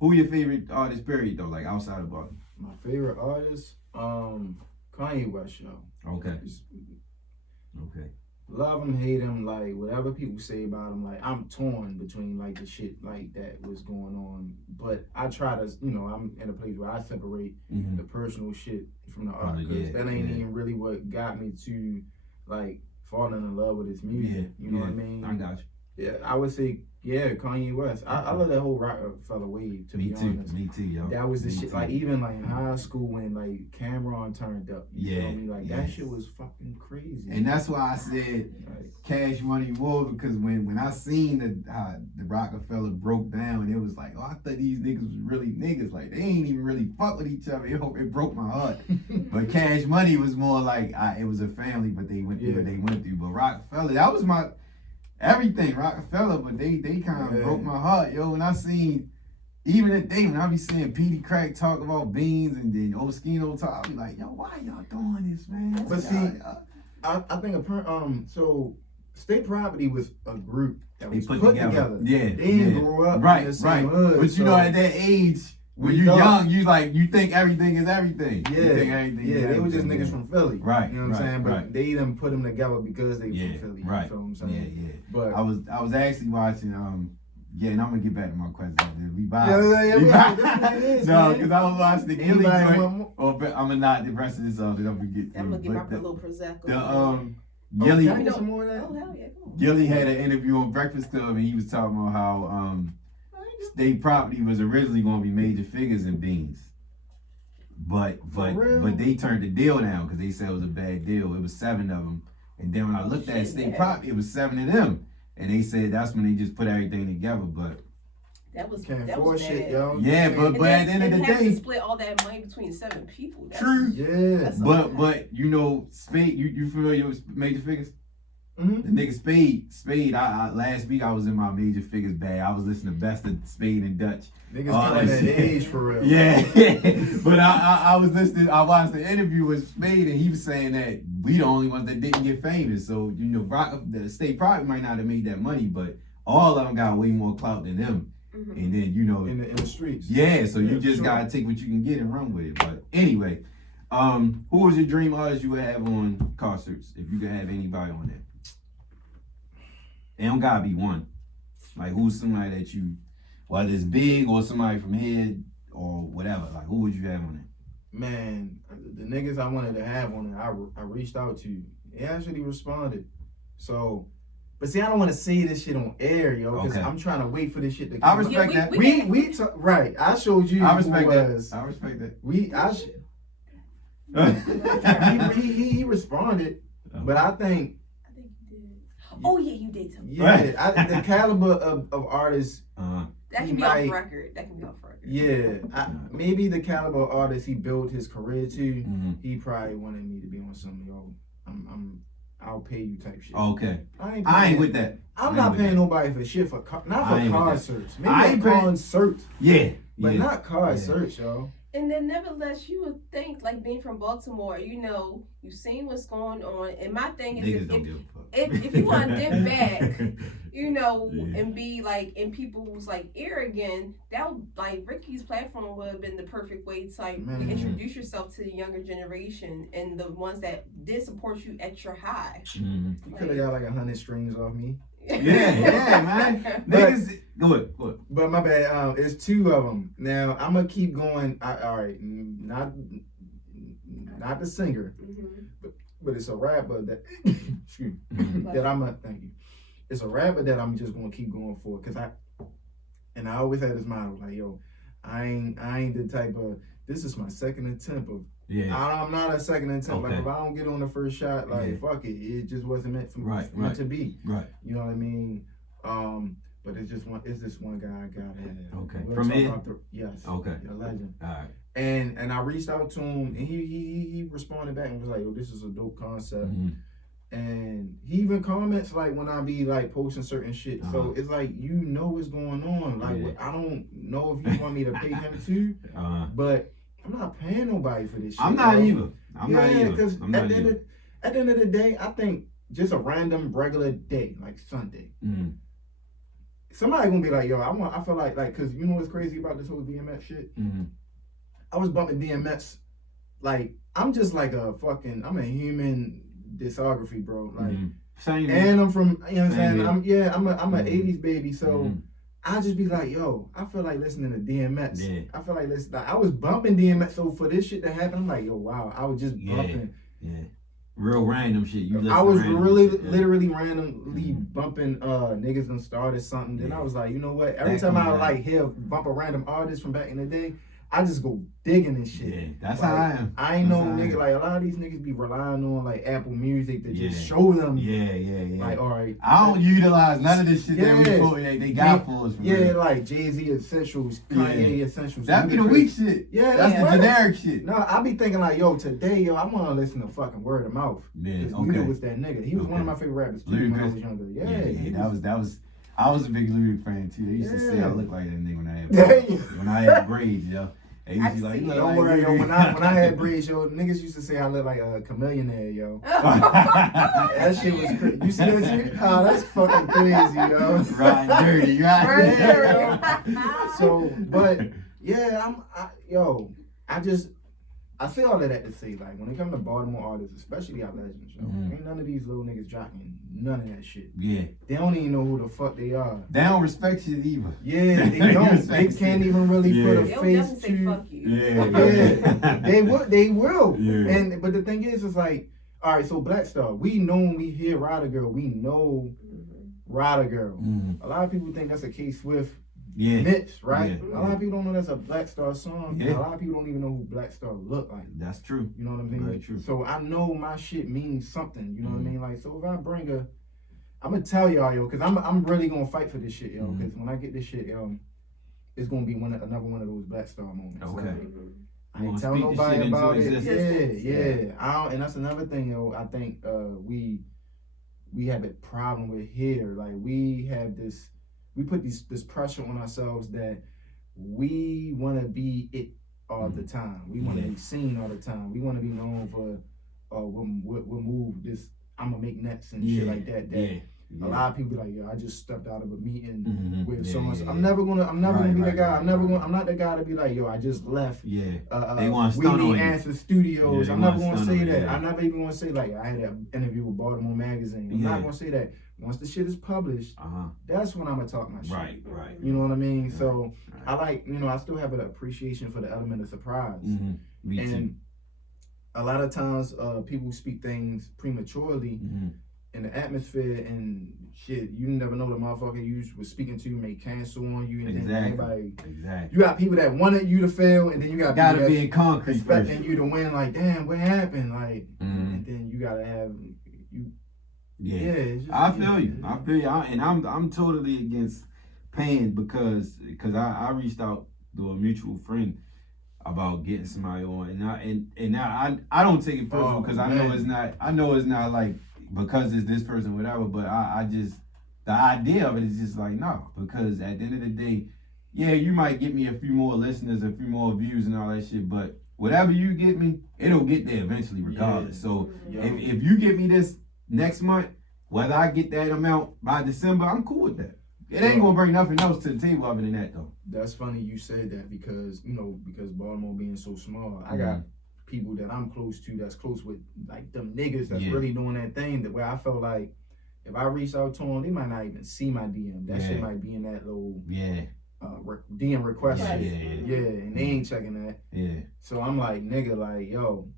who your favorite artist period though? Like outside of Baltimore? My favorite artist, Kanye West, yo. Okay. Okay. Love him, hate him, like whatever people say about him, like I'm torn between like the shit like that was going on. But I try to, I'm in a place where I separate the personal shit from the art, because that ain't even really what got me to like falling in love with his music. You know what I mean? I got you. Yeah, I would say, Kanye West. I love that whole Rockefeller wave, to be honest. Me too, yo. That was the shit. Like, even like in high school when like Cameron turned up. You feel me? Like, that shit was fucking crazy. And that's why I said Cash Money War, because when I seen the Rockefeller broke down, it was like, I thought these niggas was really niggas. Like, they ain't even really fuck with each other. It broke my heart. But Cash Money was more like, it was a family, but they went through what they went through. But Rockefeller, that was my everything, Rockefeller, but they kind of broke my heart, yo. When I seen, even today, when I be seeing Petey Crack talk about beans and then Oskino talk, I be like, yo, why y'all doing this, man? But see, I think so State Property was a group that was put together. Yeah. They didn't grow up in the same hood. But at that age, when you're young, you think everything is everything. They were just niggas from Philly. Right. You know what I'm saying? But they didn't put them together because they from Philly. Right. You feel what I'm saying? Yeah. But I was actually watching and I'm gonna get back to my question. We vibe. No, because I was watching the Gilly joint. I'm gonna knock the rest of this off. Then I'm gonna get. I'm gonna get my little prosecco. Gilly. Can I get some more of that? Oh hell yeah. Gilly had an interview on Breakfast Club, and he was talking about how State Property was originally going to be Major Figures and Beans. But they turned the deal down because they said it was a bad deal. It was 7 of them. And then when I looked at State Property, it was 7 of them. And they said that's when they just put everything together. But that was can't that afford was shit, bad. yo. yeah, but at the end of the have day, to split all that money between 7 people. True. Yeah. But you know, Spade, you familiar with Major Figures? Mm-hmm. The nigga Spade. I last week I was in my Major Figures bag. I was listening to Best of Spade and Dutch. Niggas telling that age for real. Yeah, but I was listening. I watched the interview with Spade, and he was saying that we the only ones that didn't get famous. So you know, the State Property might not have made that money, but all of them got way more clout than them. Mm-hmm. And then you know, in the streets. yeah. So you just sure. gotta take what you can get and run with it. But anyway, who was your dream artist you would have on Carcerts if you could have anybody on there? It don't gotta be one. Like who's somebody that you, whether it's big or somebody from here or whatever. Like who would you have on there? Man, the niggas I wanted to have on it, I reached out to. They actually responded. So, but see, I don't want to say this shit on air, yo, because I'm trying to wait for this shit to come. I respect that. Right. I showed you. I respect that. I respect that. He responded, but I think. Oh yeah, you did too. Yeah, the caliber of artists. That can be off record. Yeah, maybe the caliber of artist he built his career to. He probably wanted me to be on some I'll pay you type shit. Okay. I ain't with that. I'm not paying nobody for shit not for Carcerts. Maybe Carcerts. Yeah. But not Carcerts, yo. And then nevertheless, you would think, like being from Baltimore, you know, you've seen what's going on. And my thing is, if you want to dip back, you know, and be like in people's like ear again, that would, like Rickie's platform would have been the perfect way to like introduce yourself to the younger generation and the ones that did support you at your high. You could have got like 100 streams off me. Yeah, man. Niggas, go ahead. But my bad. It's 2 of them. Now I'm gonna keep going. All right, not the singer, but it's a rapper that. Excuse me. That I'm a thank you. It's a rapper that I'm just gonna keep going for because I always had this motto like, yo, I ain't the type of. This is my second attempt of. Yeah. I'm not a second attempt. Okay. Like if I don't get on the first shot, like fuck it, it just wasn't meant for meant to be. Right. You know what I mean? But it's this one guy I gotta have. Okay. From here? Yes. Okay. A legend. All right. And I reached out to him and he responded back and was like, yo, this is a dope concept. And he even comments like when I be like posting certain shit. So it's like you know what's going on. Like I don't know if you want me to pay him too, but I'm not paying nobody for this shit. I'm not either. Because at the end of the day, I think just a random regular day, like Sunday, somebody gonna be like, yo, I feel like, cause you know what's crazy about this whole DMX shit? I was bumping DMX, like, I'm just like I'm a human discography, bro. Like, Same. And I'm from, you know what I'm saying? I'm an 80s baby, so I just be like, yo, I feel like listening to DMX. Yeah. I feel like I was bumping DMX, so for this shit to happen, I'm like, yo, wow, I was just bumping. Yeah. Real random shit. I was really, literally randomly bumping niggas done started something. Then I was like, you know what? Every time I like hear bump a random artist from back in the day, I just go digging and shit. Yeah, that's like, how I am. I ain't know nigga like a lot of these niggas be relying on like Apple Music to just show them. Yeah. Like, all right. I don't utilize none of this shit that we put they got for us. Like Jay-Z Essentials, Kanye Essentials. That be the weak shit. Yeah, that's the generic shit. No, I be thinking like, yo, today, I want to listen to fucking Word of Mouth. Yeah, Luda was that nigga. He was one of my favorite rappers too when I was younger. That was. I was a big Luda fan too. They used to say I look like that nigga when I had braids, yo. They used to like, don't worry, yo. When I had braids, yo, niggas used to say I look like a chameleon, yo. That shit was crazy. You see that shit? Oh, that's fucking crazy, yo. Riding dirty, right? So, but yeah, I say all of that to say, like, when it comes to Baltimore artists, especially our legends, yo, ain't none of these little niggas dropping none of that shit. Yeah. They don't even know who the fuck they are. They don't respect shit either. Yeah, they don't. They can't even really put a face to. Say fuck you. Yeah. They will. Yeah. But the thing is, it's like, all right, so Black Star, we know when we hear Rider Girl, we know Rider Girl. A lot of people think that's a K-Swift myths, right? Yeah. A lot of people don't know that's a Black Star song. Yeah. A lot of people don't even know who Black Star look like. That's true. You know what I mean? Very true. So I know my shit means something. You know what I Mhm. mean? Like, so if I bring I'm gonna tell y'all, yo, because I'm really gonna fight for this shit, yo. Because when I get this shit, yo, it's gonna be another one of those Black Star moments. Okay. Like, I You ain't gonna telling speak the nobody shit into about it. existence. Yeah. I don't, and that's another thing, yo. I think we have a problem with here. Like we put this pressure on ourselves that we want to be it all the time. We want to be seen all the time. We want to be known for what move this. I'm gonna make nets and shit like that. A lot of people be like, yo, I just stepped out of a meeting with someone. So I'm never gonna be that guy. I'm not the guy to be like, yo, I just left. They We want to stun on Need you. Answer Studios. Yeah, I'm never gonna say you, that. yeah. I'm never even gonna say like I had an interview with Baltimore Magazine. I'm not gonna say that. Once the shit is published, that's when I'm gonna talk my shit. Right. You know what I mean? Right. So I like, I still have an appreciation for the element of surprise. Me too. A lot of times people speak things prematurely in the atmosphere and shit, you never know the motherfucker you was speaking to may cancel on you and then everybody. You got people that wanted you to fail and then you got people gotta be in concrete expecting you to win, like, damn, what happened? Like and then you gotta have you. It's just, I feel you. And I'm totally against paying because I reached out to a mutual friend about getting somebody on, and now I don't take it personal because I know it's not like because it's this person, whatever. But I just the idea of it is just like no, because at the end of the day, yeah, you might get me a few more listeners, a few more views, and all that shit, but whatever you get me, it'll get there eventually, regardless. So if you get me this next month, whether I get that amount by December, I'm cool with that. It ain't gonna bring nothing else to the table other than that, though. That's funny you said that because Baltimore being so small, I got people that I'm close to that's close with like them niggas that's really doing that thing that where I felt like if I reach out to them, they might not even see my DM. That shit might be in that little DM request shit. And they ain't checking that. So I'm like, nigga, like, yo,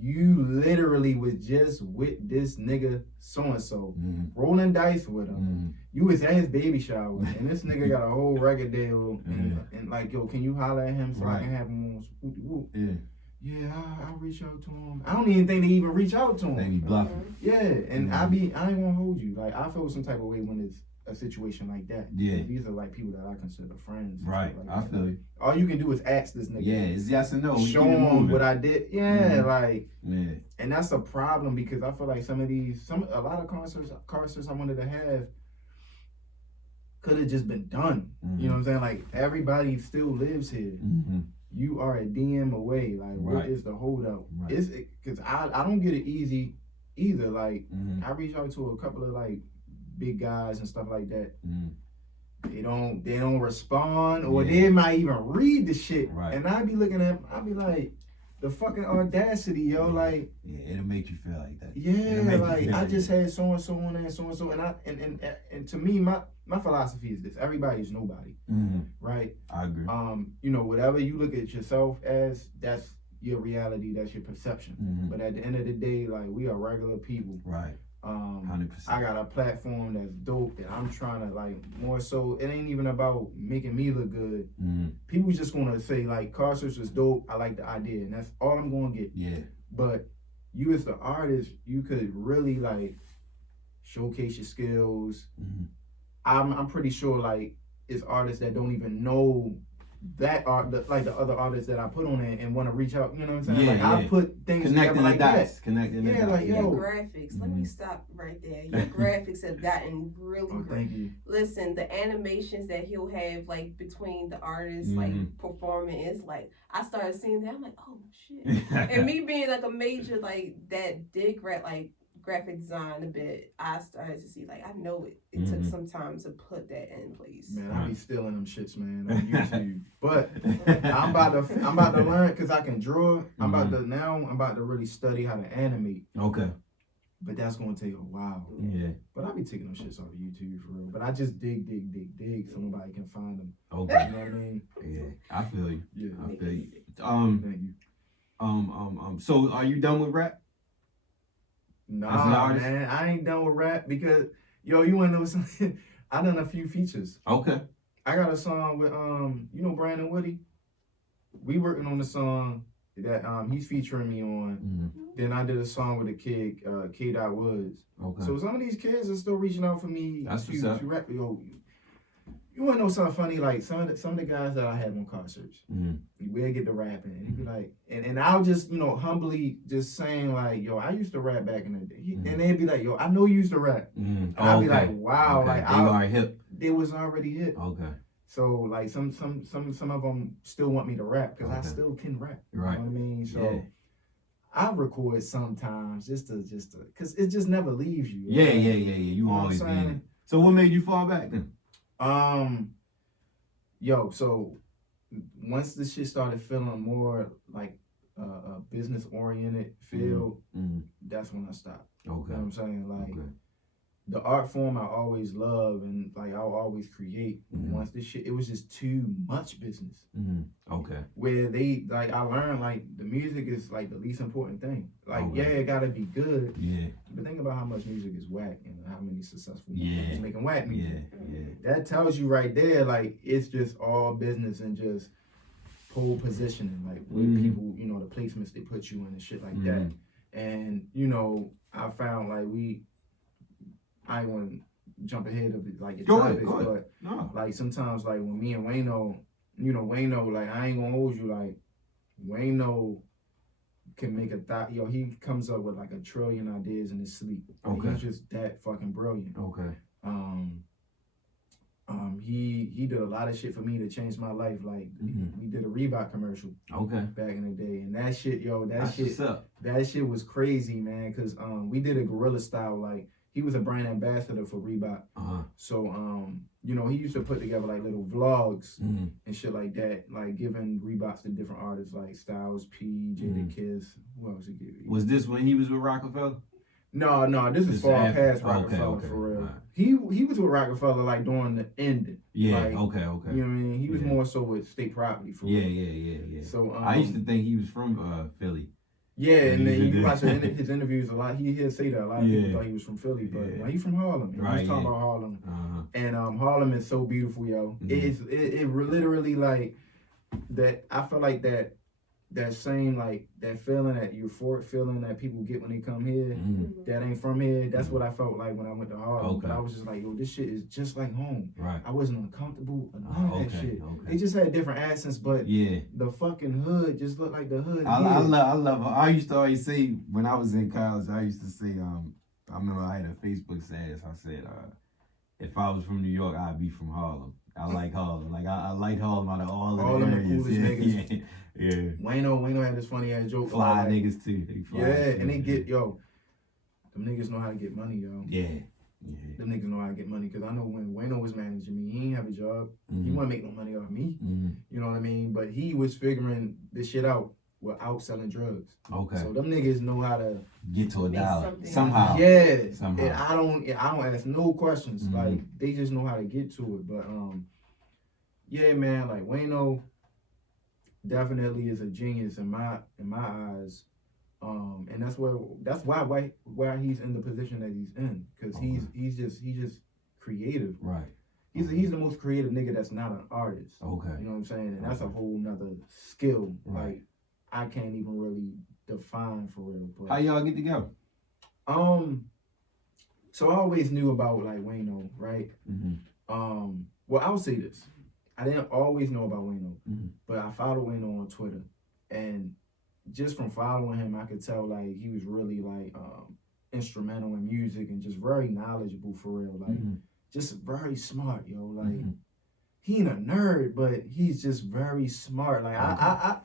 you literally was just with this nigga so-and-so, rolling dice with him. You was at his baby shower, and this nigga got a whole record deal, and like, yo, can you holler at him so I can have him on Whoop? I'll reach out to him. I don't even think they even reach out to him. They be bluffing. And I ain't gonna hold you. Like, I feel some type of way when it's a situation like that. These are like people that I consider friends. Right, like I feel you. All you can do is ask this nigga. It's yes and no. Show him what I did. And that's a problem because I feel like a lot of concerts I wanted to have could have just been done. You know what I'm saying? Like everybody still lives here. You are a DM away. Like what is the holdup? It's because I don't get it easy either. Like I reach out to a couple of like big guys and stuff like that. They don't respond or they might even read the shit. And I be looking at I be like, the fucking audacity, yo, like it'll make you feel like that. Like I just had so and so on there, so and so, and to me, my philosophy is this: everybody is nobody, right? I agree. Whatever you look at yourself as, that's your reality, that's your perception. But at the end of the day, like we are regular people, right? 100%. I got a platform that's dope that I'm trying to like more so. It ain't even about making me look good. People just gonna say like Carcerts is dope. I like the idea, and that's all I'm gonna get. But you as the artist, you could really like showcase your skills. I'm pretty sure like it's artists that don't even know that art, like the other artists that I put on it and want to reach out. You know what I'm saying? I put things connecting like that. Like your graphics. Let me stop right there. Your graphics have gotten really great. Thank you. Listen, the animations that he'll have like between the artists like performing is like I started seeing that. I'm like, oh shit. And me being like a major like that dig graphic design a bit, I started to see like I know it took some time to put that in place. Man, I be stealing them shits, man, on YouTube. But I'm about to learn because I can draw. I'm about to really study how to animate. Okay. But that's gonna take a while. But I be taking them shits off of YouTube for real. But I just dig so nobody can find them. Okay. You know what I mean? I feel you. I feel you. Thank you. So are you done with rap? Nah, man, I ain't done with rap because, yo, you wanna know something? I done a few features. Okay. I got a song with you know Brandon Woody. We working on the song that he's featuring me on. Then I did a song with a kid, K. Woods. Okay. So some of these kids are still reaching out for me to rap. Yo, you wanna know something funny? Like some of the guys that I have on Carcerts, we'll get to rapping, and he'd be like, and I'll just humbly just saying like, yo, I used to rap back in the day, and they'd be like, yo, I know you used to rap, and I'd be like, wow, like they already hip. They was already hip. Okay. So like some of them still want me to rap because I still can rap. Right. You know what I mean? So I record sometimes just to because it just never leaves you. Yeah. You always be. So what made you fall back then? So once this shit started feeling more like a business oriented feel, that's when I stopped. Okay. You know what I'm saying? Like the art form I always love and like I'll always create. Once this shit, it was just too much business. Okay. Where they like I learned like the music is like the least important thing. Like it gotta be good. Yeah. But think about how much music is whack and how many successful people is making whack music. Yeah. That tells you right there, like it's just all business and just pole positioning, like with people, the placements they put you in and shit like that. And I found like I ain't want to jump ahead of it, like your topics, but like sometimes like when me and Wayno, Wayno, like I ain't gonna hold you, like Wayno can make he comes up with like a trillion ideas in his sleep. Like, he's just that fucking brilliant. Okay. He did a lot of shit for me to change my life. Like we did a Reebok commercial. Okay. Back in the day, and that shit, that shit was crazy, man. Cause we did a guerrilla style, like. He was a brand ambassador for Reebok. So, he used to put together like little vlogs and shit like that, like giving Reeboks to different artists like Styles P, Jada Kiss. Who else he gave? Was this when he was with Rockefeller? No, this is far past Rockefeller for real. Right. He was with Rockefeller like during the ending. Yeah, like, okay. You know what I mean? He was more so with State Property for real. Yeah. So I used to think he was from Philly. Yeah, and then you watch his interviews a lot. He'll say that a lot of people thought he was from Philly, but he's from Harlem. He was talking about Harlem, and Harlem is so beautiful, yo. It literally like that. I feel like that same like that feeling, that euphoric feeling that people get when they come here, that ain't from here. That's what I felt like when I went to Harlem. But I was just like, yo, this shit is just like home. Right. I wasn't uncomfortable or none of that shit. They just had different accents, but the fucking hood just looked like the hood. I love her. I used to always say when I was in college, I used to say, I remember I had a Facebook status. I said, if I was from New York, I'd be from Harlem. I like Harlem. Like I like Harlem out of all of the areas. Coolest niggas. Yeah. Wayno had this funny ass joke. Fly like, niggas too. They fly and they get them niggas know how to get money, yo. Yeah. Them niggas know how to get money, because I know when Wayno was managing me, he ain't have a job. He wouldn't make no money off me. You know what I mean? But he was figuring this shit out without selling drugs. Okay. So them niggas know how to get to a dollar somehow. Yeah. Somehow. And I don't ask no questions. Like they just know how to get to it. But yeah, man, like Wayno definitely is a genius in my eyes. And that's why he's in the position that he's in, because he's just creative. Right. He's the most creative nigga that's not an artist. Okay. You know what I'm saying? And that's a whole nother skill. Right. Like I can't even really define for real. But how y'all get together? So I always knew about like Wayno, right? Well, I'll say this. I didn't always know about Wayno, but I followed Wayno on Twitter, and just from following him, I could tell like he was really like instrumental in music and just very knowledgeable for real. Like just very smart, yo. Like he ain't a nerd, but he's just very smart. Like I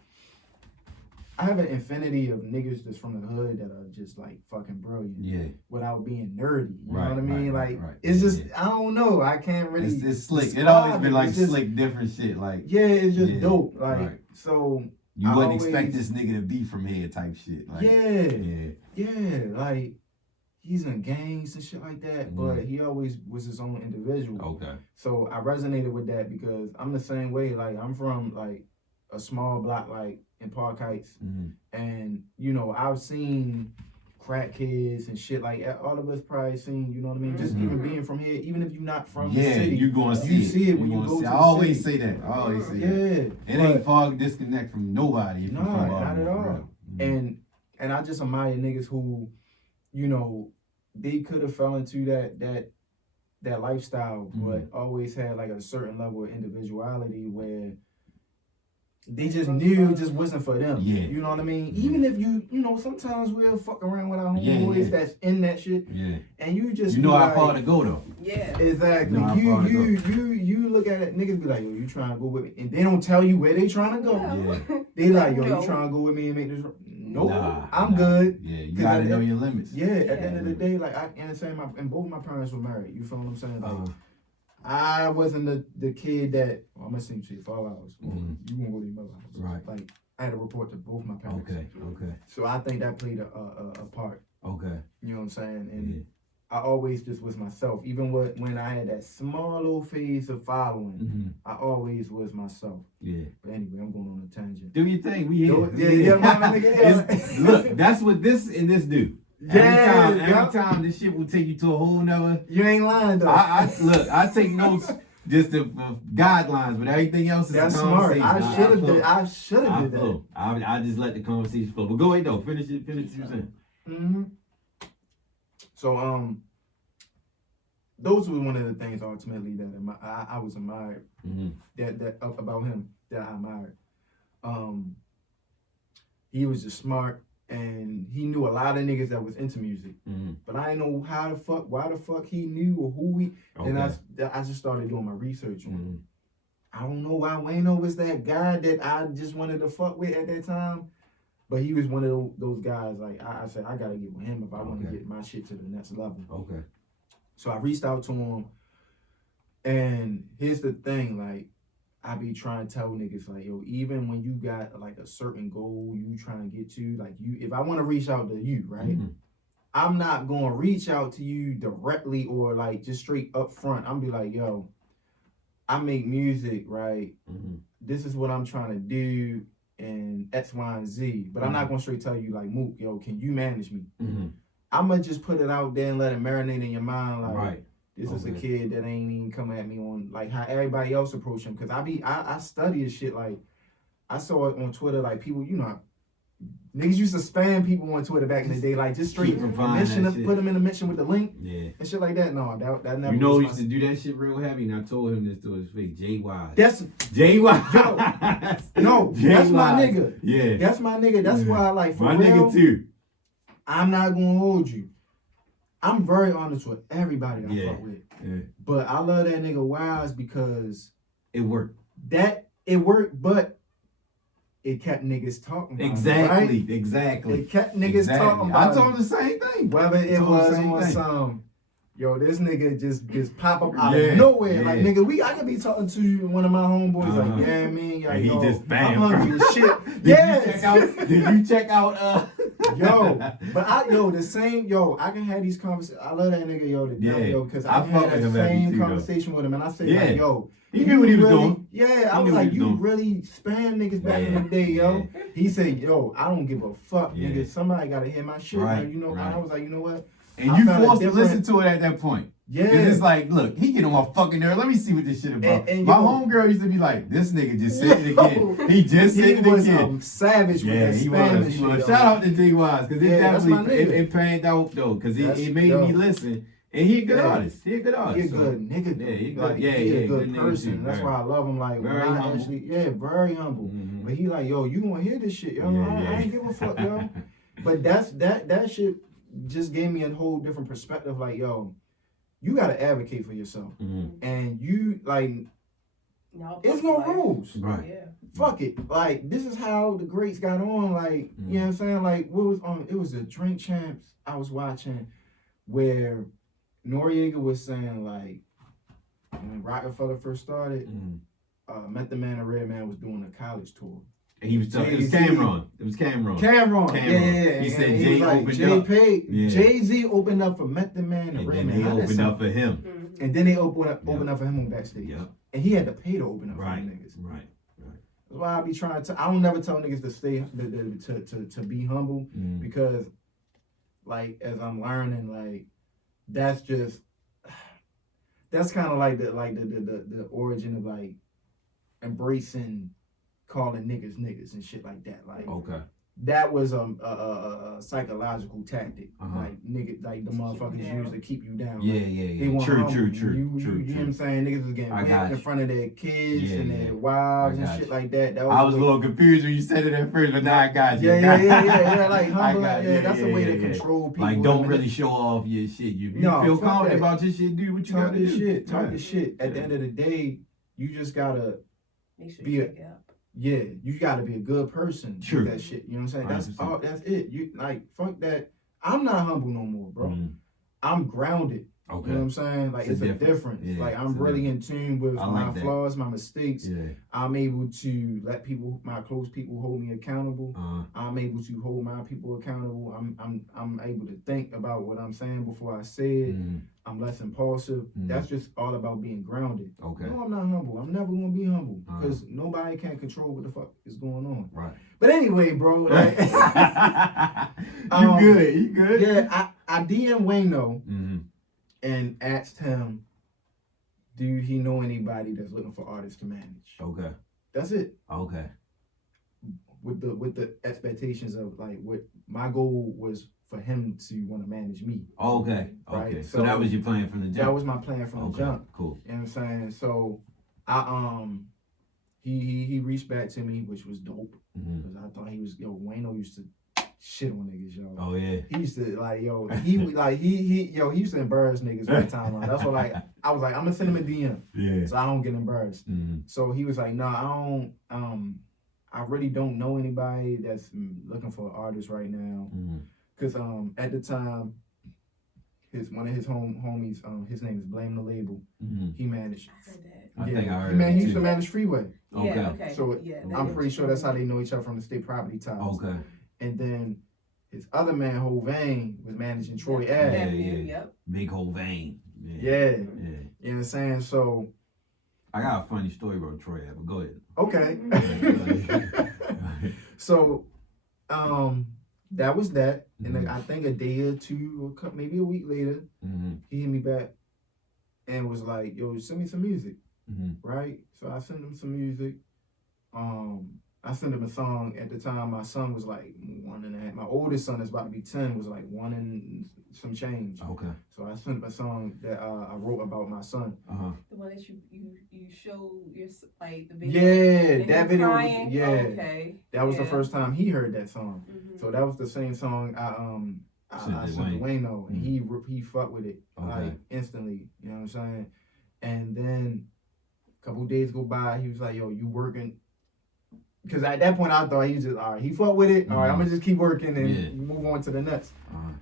have an infinity of niggas that's from the hood that are just like fucking brilliant. Yeah. Without being nerdy. You know what I mean? Like it's just I don't know. I can't really. It's slick. It always been like just, slick, different shit. Like it's just dope. Like so. You wouldn't expect this nigga to be from here type shit. Like, like he's in gangs and shit like that, but he always was his own individual. Okay. So I resonated with that because I'm the same way. Like I'm from like a small block like in Park Heights, and I've seen crackheads and shit like that. All of us probably seen, you know what I mean? Just even being from here, even if you're not from the city, you gonna see it when you go to the I always city. say that. I always say that. Yeah. It ain't far disconnect from nobody. If No, you from not at Baltimore, all. bro. And I just admire niggas who, you know, they could have fell into that lifestyle, but always had like a certain level of individuality where they just knew it just wasn't for them. Yeah. You know what I mean? Even if you know, sometimes we'll fuck around with our homeboys that's in that shit. Yeah. And you just know how like, far to go though. Yeah. Exactly. You know how far to go. You look at it, niggas be like, yo, you trying to go with me? And they don't tell you where they trying to go. Yeah. They like, yo, you trying to go with me and make this? Nope. Nah, I'm good. Yeah, you gotta know your limits. Yeah, at the end of the day, like I understand and both my parents were married. You feel what I'm saying? Like I wasn't the kid that I'm gonna sing to you 5 hours. You gonna go to your mother's house. Right. Like I had to report to both my parents. Okay. So I think that played a part. Okay. You know what I'm saying? And I always just was myself. Even when I had that small little phase of following, I always was myself. Yeah. But anyway, I'm going on a tangent. Do your thing. We here. Yeah, my nigga. Look, that's what this and this do. Yeah, every time this shit will take you to a whole nother. You ain't lying though. I take notes just for guidelines, but everything else is that's a smart. conversation. I should have did that. I just let the conversation flow. But go ahead though. Finish what you saying. Mm-hmm. So those were one of the things ultimately that I was admired that about him that I admired. He was just smart and he knew a lot of niggas that was into music, but I didn't know why the fuck he knew or who he. Then I just started doing my research on him. I don't know why Wayno was that guy that I just wanted to fuck with at that time. But he was one of those guys, like, I said, I got to get with him if I want to get my shit to the next level. Okay. So I reached out to him, and here's the thing, like, I be trying to tell niggas, like, yo, even when you got, like, a certain goal you trying to get to, like, if I want to reach out to you, right, I'm not going to reach out to you directly or, like, just straight up front. I'm be like, yo, I make music, right? This is what I'm trying to do. And X, Y, and Z, but I'm not gonna straight tell you like, Mook, yo, can you manage me? I'm gonna just put it out there and let it marinate in your mind, like, this is a kid that ain't even come at me on like how everybody else approach him. Cause I study this shit. Like, I saw it on Twitter, like people, you know, niggas used to spam people on Twitter back in the day, like just straight mention them, put them in a mention with the link, and shit like that. No, that never. You know, he used to do that shit real heavy, and I told him this to his face. JY. That's JY. No, that's my nigga. Yeah, that's my nigga. That's why, like, for my real, nigga too. I'm not gonna hold you. I'm very honest with everybody I fuck with. Yeah. But I love that nigga Wise because it worked. It worked, but it kept niggas talking about exactly. It kept niggas talking about I told him the same thing. Whether it was on some, yo, this nigga just pop up out of nowhere. Like, nigga, I could be talking to one of my homeboys, like, yeah, man, like, and he just bam. I'm hungry as shit. Did you check out Yo, but the same, I can have these conversations. I love that nigga, yo, because I can have that same conversation with him, and I say, like, yo, he knew what he was doing. Yeah, I was like, you really spam niggas back in the day, yo. He said, yo, I don't give a fuck, nigga. Somebody gotta hear my shit, right, you know. And I was like, you know what? And you forced to listen to it at that point. Yeah. It's like, look, he get on my fucking nerve. Let me see what this shit about. And my homegirl used to be like, this nigga just said it again. He just said it again. Savage with that Spanish shit. Shout out to J Wise, because it definitely it panned out though, because it made me listen. And he a good artist. He a good artist. He a good nigga. Yeah, he good. He a good person. That's why I love him. Like, very humble. Very humble. But he like, yo, you gonna hear this shit, yo? I ain't give a fuck, yo. But that shit just gave me a whole different perspective. Like, yo, you gotta advocate for yourself, and you like, it's no rules. Right. Yeah. Fuck it. Like, this is how the greats got on. Like, you know what I'm saying? Like, what was on? It was the Drink Champs I was watching, where Noriega was saying, like, when Rockefeller first started, Method Man and Redman was doing a college tour. And he was telling, it was Cameron. Yeah. He said Jay opened up. Jay-Z opened up for Method Man and Redman. They opened up for him. And then they opened up for him on backstage. Yep. And he had to pay to open up for them niggas. Right. That's why I be trying to. I don't never tell niggas to stay to be humble because, like as I'm learning, like that's kind of like the origin of like embracing calling niggas and shit like that. Like Okay. that was a psychological tactic. Like nigga, like the motherfuckers used to keep you down. Yeah, like, yeah. They want True. You know what I'm saying? Niggas was getting whipped in front of their kids and their wives and shit like that. I was a little confused when you said it at first, but now I got you. Yeah. Like humble. That's a way to control people. Like don't really show off your shit. You feel confident about your shit, dude. What you gotta do? Talk your shit. At the end of the day, you just gotta be you gotta be a good person. True. That shit. You know what I'm saying? 100%. That's all. That's it. You like fuck that. I'm not humble no more, bro. I'm grounded. Okay. You know what I'm saying? Like it's a difference. Yeah, like I'm really in tune with my flaws, my mistakes. Yeah. I'm able to let my close people hold me accountable. I'm able to hold my people accountable. I'm able to think about what I'm saying before I say it. I'm less impulsive. That's just all about being grounded. Okay. No, I'm not humble. I'm never gonna be humble because nobody can control what the fuck is going on. Right. But anyway, bro. Like, You good? Yeah, I DM Wayno and asked him, do he know anybody that's looking for artists to manage? Okay. That's it. Okay. With the expectations of like what my goal was for him to want to manage me. Okay. Right? Okay. So that was your plan from the jump. That was my plan from the jump. Cool. You know what I'm saying? So I he reached back to me, which was dope. Because I thought he was Wayno used to shit on niggas, yo. Oh yeah. He used to like he used to embarrass niggas one time. That's what I was like, I'm gonna send him a DM. Yeah. So I don't get embarrassed. So he was like, no, I don't I really don't know anybody that's looking for an artist right now. Cause at the time one of his homies, his name is Blame the Label. He managed. I heard that. I think I heard that. He used to manage Freeway. Okay. So I'm pretty sure that's how they know each other from the state property ties. Okay. And then his other man, Hovain, was managing Troy Ave. Yeah. Big Hovain. Yeah. You know what I'm saying? So I got a funny story about Troy Ave, but go ahead. Okay. So that was that. And then I think a day or two, or maybe a week later, he hit me back and was like, yo, send me some music. Right? So I sent him some music. I sent him a song. At the time, my son was like 1.5. My oldest son, that's about to be 10, was like 1 and some change. Okay. So I sent him a song that I wrote about my son. The one that you showed your like the video. Yeah, that video. Crying? Okay. That was the first time he heard that song. So that was the same song I sent to Wayno, and he fucked with it like instantly. You know what I'm saying? And then a couple days go by, he was like, "Yo, you working?" Because at that point, I thought he was just, all right, he fucked with it. All right, I'm going to just keep working and move on to the next.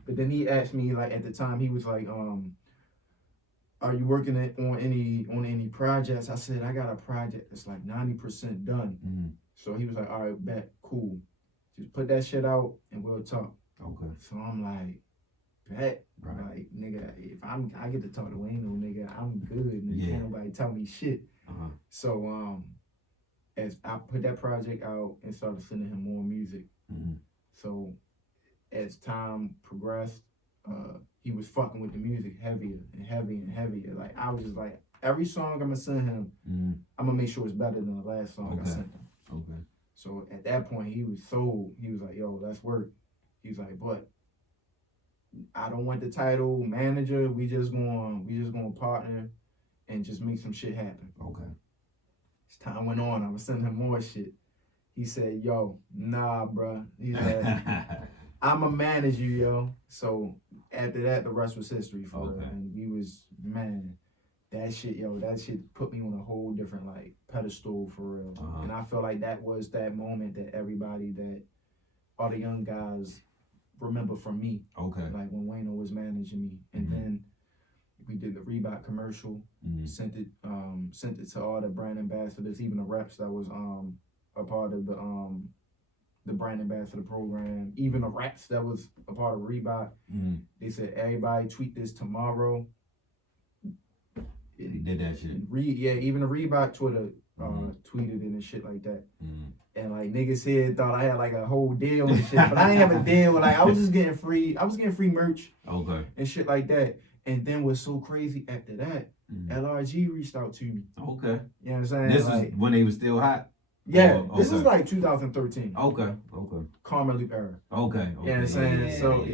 But then he asked me, like, at the time, he was like, are you working on any projects? I said, I got a project that's like 90% done. So he was like, all right, bet, cool. Just put that shit out and we'll talk. Okay. So I'm like, bet. Right. Like, nigga, if I get to talk to Wayno, nigga, I'm good. And can't nobody tell me shit. So, as I put that project out and started sending him more music. So as time progressed, he was fucking with the music heavier and heavier and heavier. Like I was just like, every song I'm gonna send him, I'm gonna make sure it's better than the last song I sent him. Okay. So at that point he was like, yo, let's work. He was like, but I don't want the title manager. We just gonna partner and just make some shit happen. Okay. As time went on, I was sending him more shit. He said, yo, nah, bro. He said, I'ma manage you, yo. So after that, the rest was history for real. And we was, man, that shit put me on a whole different, like, pedestal for real. And I feel like that was that moment that all the young guys remember from me. Okay. Like when Wayno was managing me. And then we did the Reebok commercial, sent it to all the brand ambassadors, even the reps that was a part of the brand ambassador program, even the reps that was a part of Reebok. They said, everybody tweet this tomorrow. He did that shit. Even the Reebok Twitter tweeted it and shit like that. Mm-hmm. And like niggas here thought I had like a whole deal and shit, but I didn't have a deal. Like I was just getting free. I was getting free merch. Okay. And shit like that. And then what's so crazy after that, LRG reached out to me. Okay. You know what I'm saying? This like, was when they was still hot? Yeah. Oh, This okay. is like 2013. Okay. Karma Loop era. Okay. You know what I'm saying? Yeah. So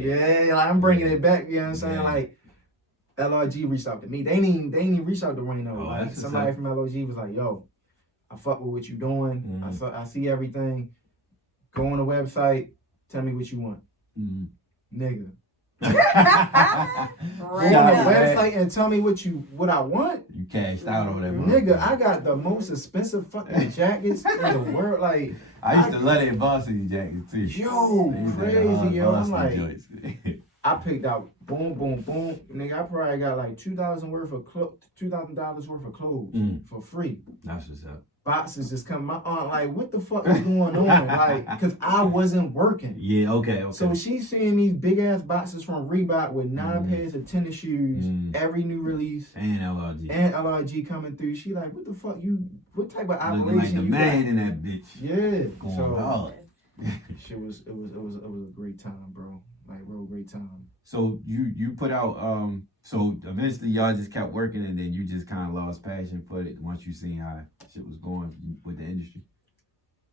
like, I'm bringing it back. You know what I'm saying? Yeah. Like LRG reached out to me. They ain't even reach out to Reno. Oh, Like, that's somebody from LRG was like, "Yo, I fuck with what you doing. I see everything. Go on the website. Tell me what you want, nigga." Go on the website and tell me what I want. You cashed out or whatever. Nigga, I got the most expensive fucking jackets in the world. Like I used to love that varsity jacket too. Yo, They used to crazy, have yo. I'm varsity like, joints. I picked out boom, boom, boom. Nigga, I probably got like $2,000 worth of clothes for free. That's what's up. Boxes just come. My aunt like, what the fuck is going on? Like, cause I wasn't working. Yeah, okay. So she's seeing these big ass boxes from Reebok with 9 pairs of tennis shoes, every new release, and LRG coming through. She like, what the fuck what type of looking operation like the you man got? in that bitch. Yeah. Going So hard. it was a great time, bro. Like real great time. So you put out so eventually y'all just kept working and then you just kind of lost passion for it once you seen how shit was going with the industry.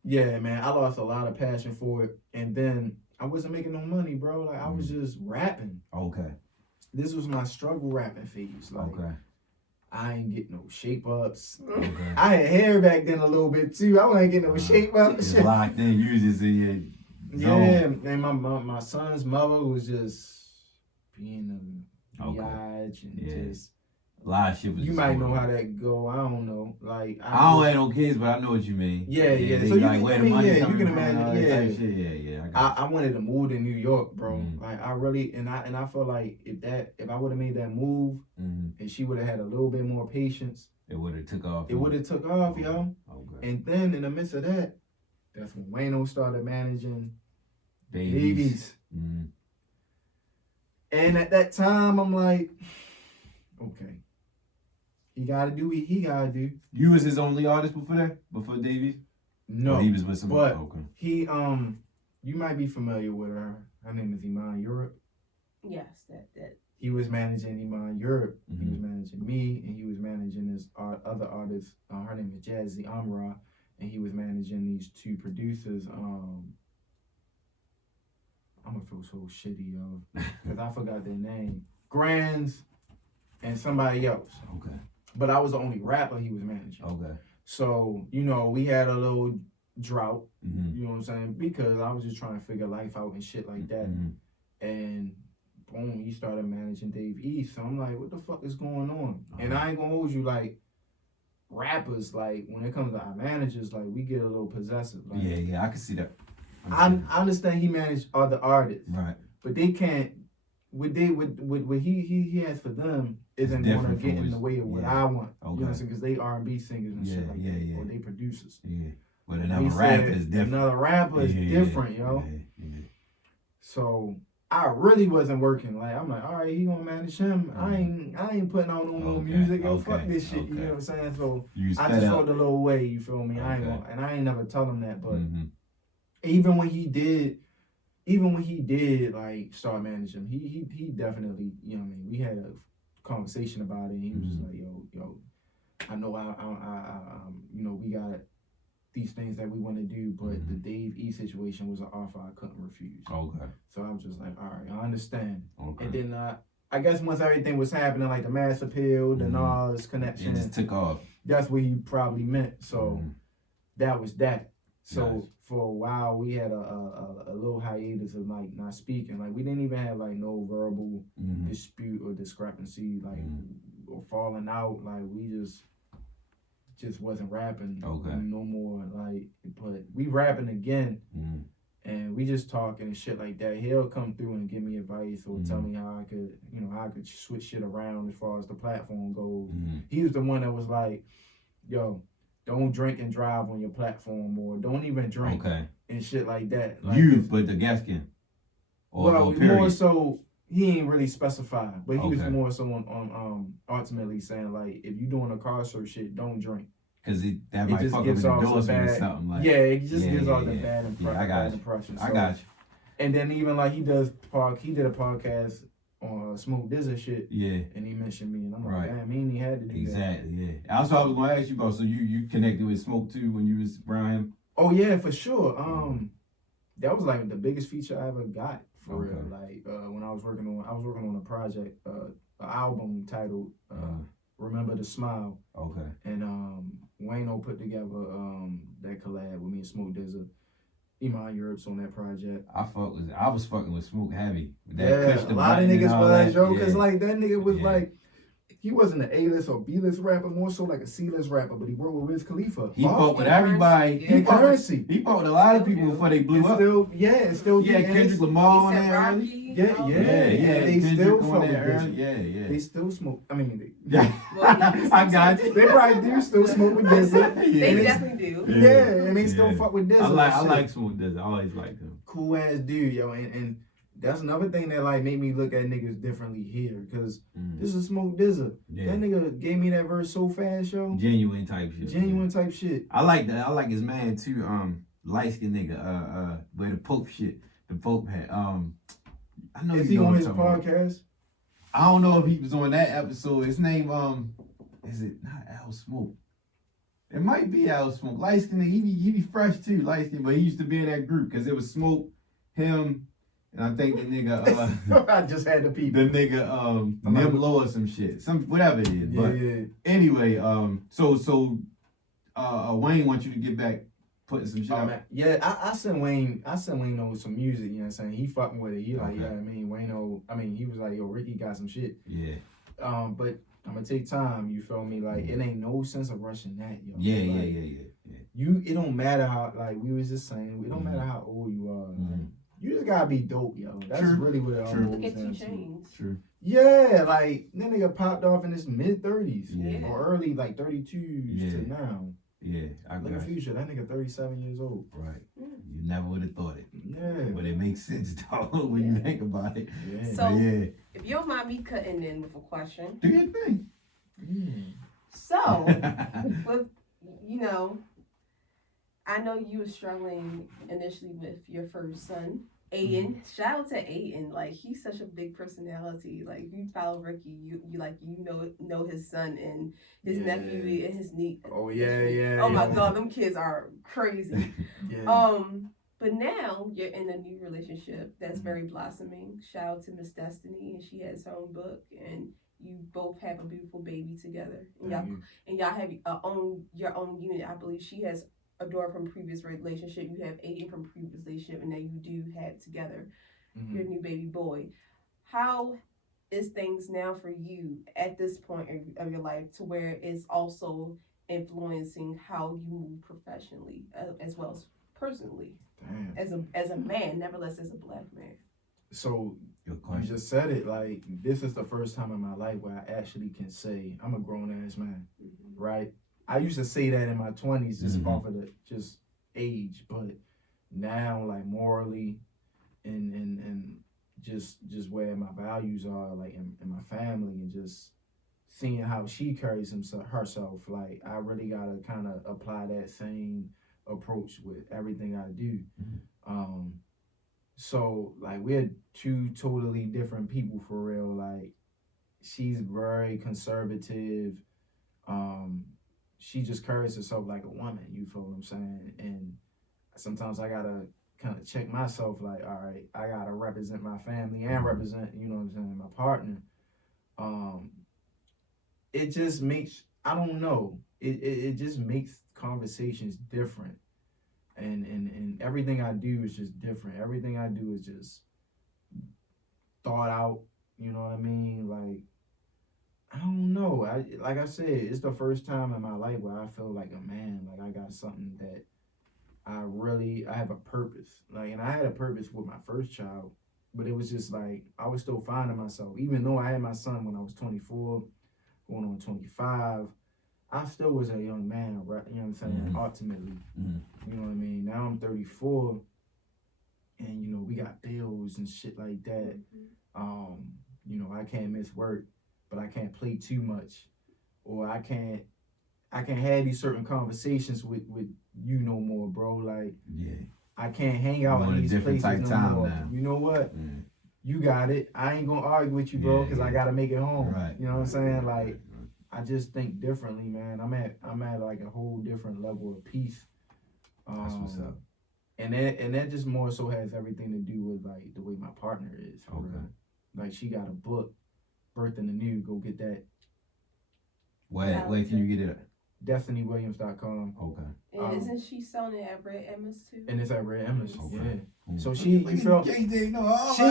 Yeah, man, I lost a lot of passion for it, and then I wasn't making no money, bro. Like I was just rapping. Okay. This was my struggle rapping phase. Like I ain't get no shape ups. Okay. I had hair back then a little bit too. I wasn't getting no shape ups. It's locked in. You just in your zone. Yeah, and my son's mother was just being a biatch and just a lot of shit was. You might know how that go. I don't know. Like I don't have no kids, but I know what you mean. Yeah. They So you like, where the money you coming can from and all imagine. that type of shit. Yeah. I wanted to move to New York, bro. Like I really and I feel like if I would have made that move and she would have had a little bit more patience, it would have took off. It would have took off, yo. Okay. And then in the midst of that, that's when Wayno started managing Babies. And at that time, I'm like, okay, he gotta do what he gotta do. You was his only artist before that? Before Davies? No, he was with somebody. But he you might be familiar with her. Her name is Iman Europe. Yes, that. He was managing Iman Europe. He was managing me, and he was managing this other artist. Her name is Jazzy Amra, and he was managing these 2 producers. I'm gonna feel so shitty, yo, because I forgot their name. Grands and somebody else. Okay. But I was the only rapper he was managing. Okay. So, we had a little drought, you know what I'm saying? Because I was just trying to figure life out and shit like that. And boom, he started managing Dave East. So I'm like, what the fuck is going on? And I ain't gonna hold you, like, rappers, like, when it comes to our managers, like, we get a little possessive. Like, yeah, I can see that. I understand he managed other artists. Right. But they can't, what he has for them isn't going to get in the way of what I want. Okay. You know what I'm saying? Because they R&B singers and shit like that. Or they producers. Yeah. But another rapper is different. Another rapper is different, yo. Yeah. So I really wasn't working. Like I'm like, all right, he gonna manage him. I ain't putting out no more music. Yo, fuck this shit. You know what I'm saying? So I just felt a little way. You feel me? I ain't never tell him that. But even when he did like start managing, he definitely, you know what I mean. We had a conversation about it. And he was just like, yo, I know I we got these things that we want to do, but the Dave E situation was an offer I couldn't refuse. Okay. So I was just like, all right, I understand. Okay. And then I guess once everything was happening, like the Mass Appeal, the Nas connection, it just took off. That's what he probably meant. So that was that. So nice. For a while, we had a little hiatus of like not speaking. Like we didn't even have like no verbal dispute or discrepancy, like or falling out. Like we just wasn't rapping no more. Like, but we rapping again, and we just talking and shit like that. He'll come through and give me advice or tell me how I could switch shit around as far as the platform goes. He was the one that was like, yo, don't drink and drive on your platform, or don't even drink and shit like that. Like, but the Gaskin. More so, he ain't really specified, but he was more so on ultimately saying like, if you doing a Carcerts shit, don't drink. Cause that it might just fuck up gives an off a endorsement or bad, something like. yeah, it just Yeah, gives off the yeah. bad Yeah, impression. I got you. And then even like he did a podcast on Smoke Dizza shit. Yeah. And he mentioned me, and I'm like, Right. damn, he ain't had to do that. Exactly. Yeah. That's what I was gonna ask you about. So you connected with Smoke too when you was around him? Oh yeah, for sure. That was like the biggest feature I ever got for Okay. real. Like when I was working on a project, an album titled Remember the Smile. Okay. And Wayno put together that collab with me and Smoke Dizza. Iman Europe's on that project. I was fucking with Smoke heavy. Yeah, a lot of niggas was, yo, cause like that nigga was like, he wasn't an A-list or B-list rapper, more so like a C-list rapper, but he worked with Wiz Khalifa. He fought with everybody. He fought with a lot of people before they blew up. Kendrick Lamar on there early. Yeah. They still fuck with Dizzy. Yeah. They still smoke. I mean, I got you. They probably do still smoke with Dizzy. They definitely do. Yeah, and they still fuck with Dizzy. I like Smoke Dizzy. I always liked him. Cool ass dude, yo, and that's another thing that like made me look at niggas differently here, because this is Smoke Dizzy. Yeah. That nigga gave me that verse so fast, yo. Genuine type shit. I like that. I like his man too. Light skinned nigga. With the Pope shit. The Pope had. I know. Is he on his podcast? I don't know if he was on that episode. His name is it not Al Smoke? It might be Al Smoke. Light skinned nigga. He be fresh too. Light skinned, but he used to be in that group because it was Smoke, him. And I think the nigga, I just had the people. The nigga, Nim Low or some shit, whatever it is. But anyway, so Wayne wants you to get back putting some shit out. Yeah, I sent Wayne over some music. You know what I'm saying? He fucking with it. He like, yeah, I mean, Wayne, he was like, yo, Rickie got some shit. Yeah. But I'm gonna take time. You feel me? Like, it ain't no sense of rushing that, yo. Yeah, like, yeah. It don't matter how, like we was just saying, it don't matter how old you are. Like, you just gotta be dope, yo. That's really what it all boils down to. True. Yeah, like that nigga popped off in his mid-30s or early like 32s to now. Yeah, I got Look at Future, that nigga 37 years old. Right. You never would have thought it. Yeah. But it makes sense though when you think about it. Yeah. So if you don't mind me cutting in with a question. Do your thing. So with I know you were struggling initially with your first son, Aiden. Shout out to Aiden. Like, he's such a big personality. Like, if you follow Rickie, you know his son and his nephew and his niece. Oh yeah. Oh my God, them kids are crazy. But now you're in a new relationship that's very blossoming. Shout out to Miss Destiny, and she has her own book, and you both have a beautiful baby together. And y'all have your own unit. I believe she has a daughter from previous relationship. You have Aiden from previous relationship, and now you do have together your new baby boy. How is things now for you at this point of your life, to where it's also influencing how you move professionally as well as personally? Damn. As a man, nevertheless as a black man. So you just said it. Like, this is the first time in my life where I actually can say I'm a grown ass man, right? I used to say that in my 20s just off of the just age, but now, like, morally and just where my values are, like in my family, and just seeing how she carries herself, like, I really gotta kind of apply that same approach with everything I do. So like, we're two totally different people for real. Like, she's very conservative. She just carries herself like a woman, you feel what I'm saying? And sometimes I gotta kind of check myself, like, all right, I gotta represent my family and represent, you know what I'm saying, my partner. It just makes, I don't know, it just makes conversations different. And everything I do is just different. Everything I do is just thought out, you know what I mean? Like, I don't know. Like I said, it's the first time in my life where I feel like a man. Like, I got something that I have a purpose. Like, and I had a purpose with my first child, but it was just like, I was still finding myself. Even though I had my son when I was 24, going on 25, I still was a young man, right? You know what I'm saying? Ultimately, you know what I mean? Now I'm 34, and, you know, we got bills and shit like that. You know, I can't miss work, but I can't play too much, or I I can't have these certain conversations with you no more, bro. Like, I can't hang out in these places no more. Now. You know what? You got it. I ain't gonna argue with you, bro, because I gotta make it home. Right. You know what I'm saying? Like, I just think differently, man. I'm at like a whole different level of peace. That's what's up. And that just more so has everything to do with like the way my partner is. Okay. Like she got a book, Birthing the New. Go get that. Where can you get it at? DestinyWilliams.com. Okay. And isn't she selling it at Red Emma's too? And it's at Red Emma's. Okay. Yeah. So you felt KJ know all she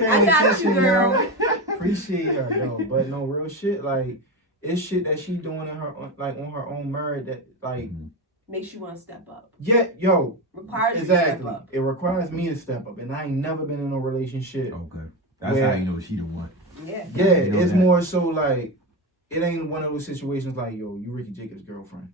I got you, girl. Appreciate her though, but no real shit. Like it's shit that she doing in her like on her own merit that like makes you want to step up. Yeah, yo. Requires you to step up. It requires me to step up, and I ain't never been in a relationship. Okay. That's how you know she the one. Yeah. Yeah, it's more so like. It ain't one of those situations like, yo, you Rickie Jacobs' girlfriend.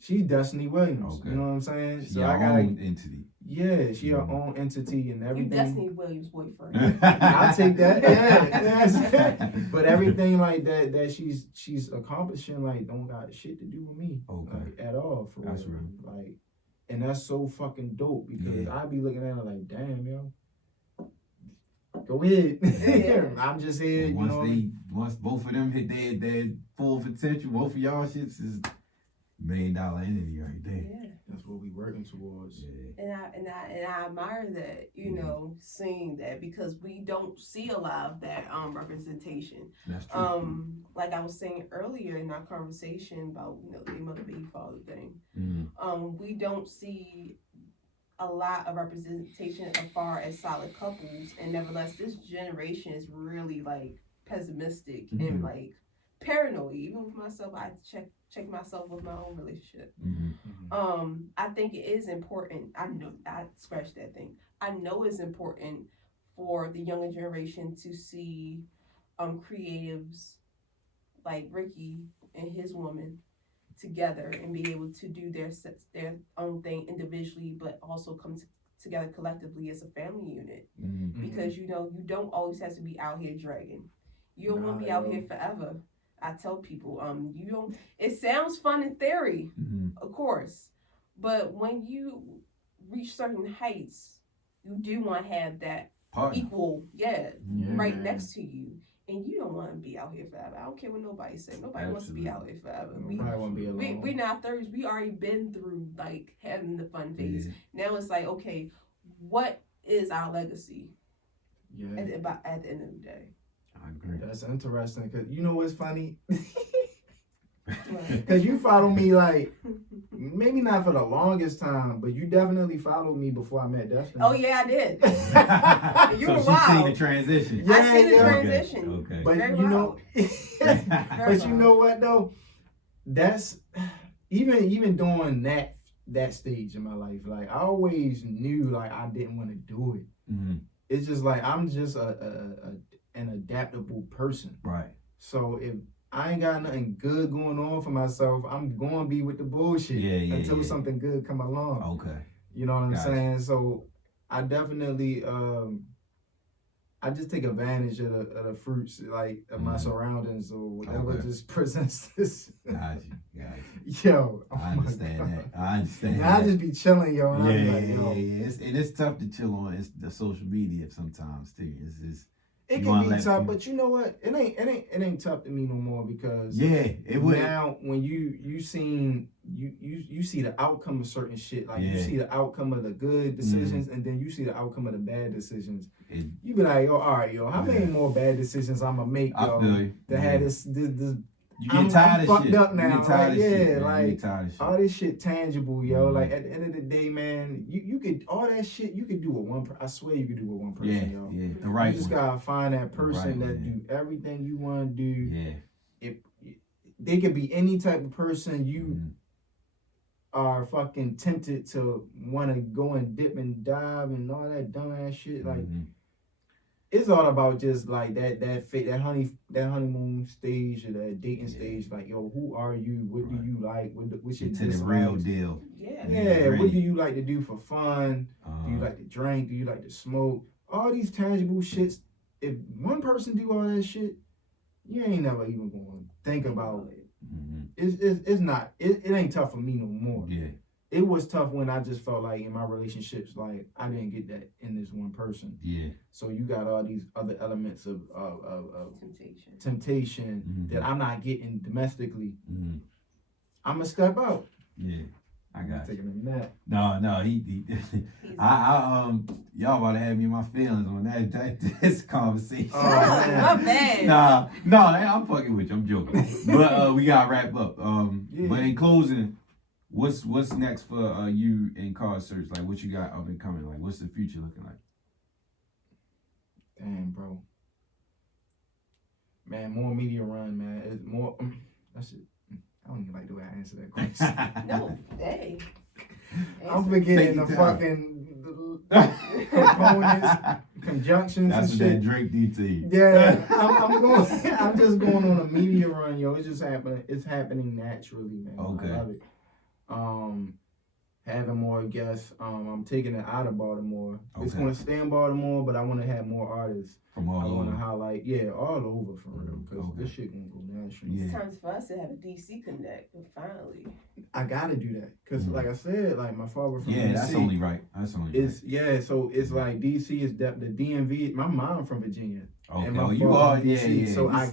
She's Destiny Williams. Okay. You know what I'm saying? So I got own entity. Yeah, she her own entity and everything. You Destiny Williams' boyfriend. I'll take that. Yeah. But everything like that she's accomplishing like don't got shit to do with me. Okay. Like, at all for that's real. Right. Like, and that's so fucking dope because I be looking at her like, damn, yo. Go ahead. I'm just here. Once both of them hit their full potential, both of y'all shits is $1 million entity right there. Yeah. That's what we working towards. Yeah. And I admire that, you know, seeing that because we don't see a lot of that representation. That's true. Like I was saying earlier in our conversation about, you know, the mother baby father thing. We don't see a lot of representation as far as solid couples, and nevertheless this generation is really like pessimistic and like paranoid. Even with myself, I check myself with my own relationship. I think it is important. I know I scratched that thing. I know it's important for the younger generation to see creatives like Rickie and his woman together and be able to do their own thing individually, but also come together collectively as a family unit. Because you know you don't always have to be out here dragging. You don't want to be out here forever. I tell people, you don't. It sounds fun in theory, of course, but when you reach certain heights, you do want to have that equal, right next to you. And you don't want to be out here forever. I don't care what nobody says. Nobody wants to be out here forever. Nobody want to be alone. We're not 30s. We already been through like having the fun phase. Now it's like, okay, what is our legacy? At the end of the day. I agree. That's interesting because you know what's funny? Because you follow me like, maybe not for the longest time, but you definitely followed me before I met Destiny. Oh yeah, I did. You were wild. So she seen the transition. Yeah, I seen the transition. Okay. But very you know, but you know what though? That's even during that stage in my life. Like I always knew like I didn't want to do it. It's just like I'm just an adaptable person. Right. So if I ain't got nothing good going on for myself, I'm going to be with the bullshit until something good come along. Okay. You know what I'm saying? So I definitely, I just take advantage of the fruits, like of my surroundings or whatever just presents this. Got you. Yo. I understand that. I understand I just be chilling, yo. And yeah, like, yo. It's tough to chill on the social media sometimes too. It can be tough, but you know what? It ain't tough to me no more because it would. Now when you see the outcome of certain shit, like you see the outcome of the good decisions, and then you see the outcome of the bad decisions. You be like, yo, all right, yo, how many more bad decisions I'ma make, yo, to have this. You get tired of shit. Up now. You get tired of shit. Like you get tired of shit. all this shit tangible, yo. Like at the end of the day, man, you could all that shit you could do with one. I swear you could do with one person, yo. Yeah, the right. You just gotta find that person that do everything you want to do. Yeah. If they could be any type of person you are fucking tempted to want to go and dip and dive and all that dumb ass shit, like. It's all about just like that honeymoon stage or that dating stage. Like, yo, who are you? What do you like? What's your to the real deal? Yeah. What do you like to do for fun? Do you like to drink? Do you like to smoke? All these tangible shits. If one person do all that shit, you ain't never even going to think about it's not. It ain't tough for me no more. Yeah. It was tough when I just felt like in my relationships, like I didn't get that in this one person. Yeah. So you got all these other elements of temptation that I'm not getting domestically. I'm gonna step out. Yeah. I got taking a nap. No, he y'all about to have me in my feelings on this conversation. Oh, man. My bad. No, I'm fucking with you. I'm joking. But we gotta wrap up. But in closing, what's next for you in Carcerts? Like, what you got up and coming? Like, what's the future looking like? Damn, bro. Man, more media run, man. It's more. That's it. I don't even like the way I answer that question. No, hey. I'm forgetting the fucking components, conjunctions. That's and what shit. that Drake detail. Yeah, I'm going. I'm just going on a media run, yo. It's just happening. It's happening naturally, man. Okay. I love it. Having more guests. I'm taking it out of Baltimore. Okay. It's going to stay in Baltimore, but I want to have more artists. From all over. I want to highlight, all over for real, because this shit gonna go national. It's time for us to have a DC connect, finally. I gotta do that, because like I said, like my father from DC. That's only right. That's only right. So it's like DC is the DMV. My mom from Virginia. Okay, and my you are, DC. So I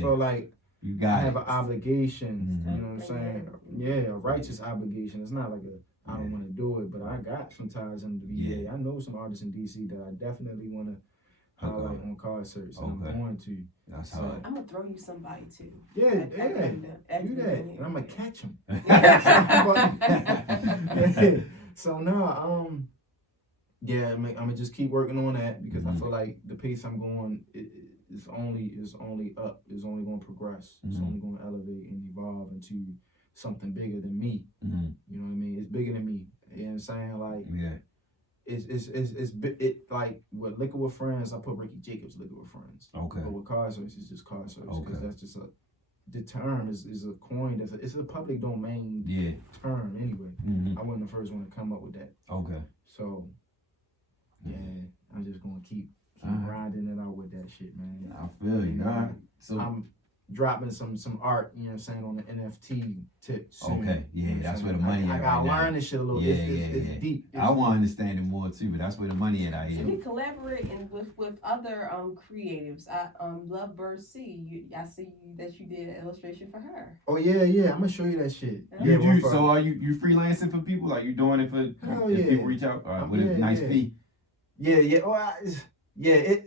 feel like you got I have an obligation. Mm-hmm. You know what I'm saying? Yeah, a righteous obligation. It's not like I don't want to do it, but I got some ties in the VA. I know some artists in DC that I definitely want to highlight on Carcerts, and I'm going to. That's how I'm gonna throw you somebody too. Do that, and I'm gonna catch them. So no, I'm gonna just keep working on that, because I feel like the pace I'm going is only up. It's only going to progress. It's only going to elevate and evolve into something bigger than me. You know what I mean? It's bigger than me. You know what I'm saying? Like It's like with Liquor with Friends, I put Rickie Jacobs Liquor with Friends. Okay. But with Carcerts, it's just Carcerts, because that's just the term is a coin. It's a public domain term anyway. I wasn't the first one to come up with that. Okay. So I'm just gonna keep grinding it out with that shit, man. I feel you. All right. So I'm dropping some art, you know what I'm saying, on the NFT tip soon. Okay, that's where the money I gotta learn this shit a little. It's deep. I want to understand it more too, but that's where the money at out here. So you collaborating with other creatives. I Love Bird C. I see that you did an illustration for her. Oh yeah. I'm gonna show you that shit. So are you freelancing for people? Like you doing it for if people reach out with a nice fee? Yeah.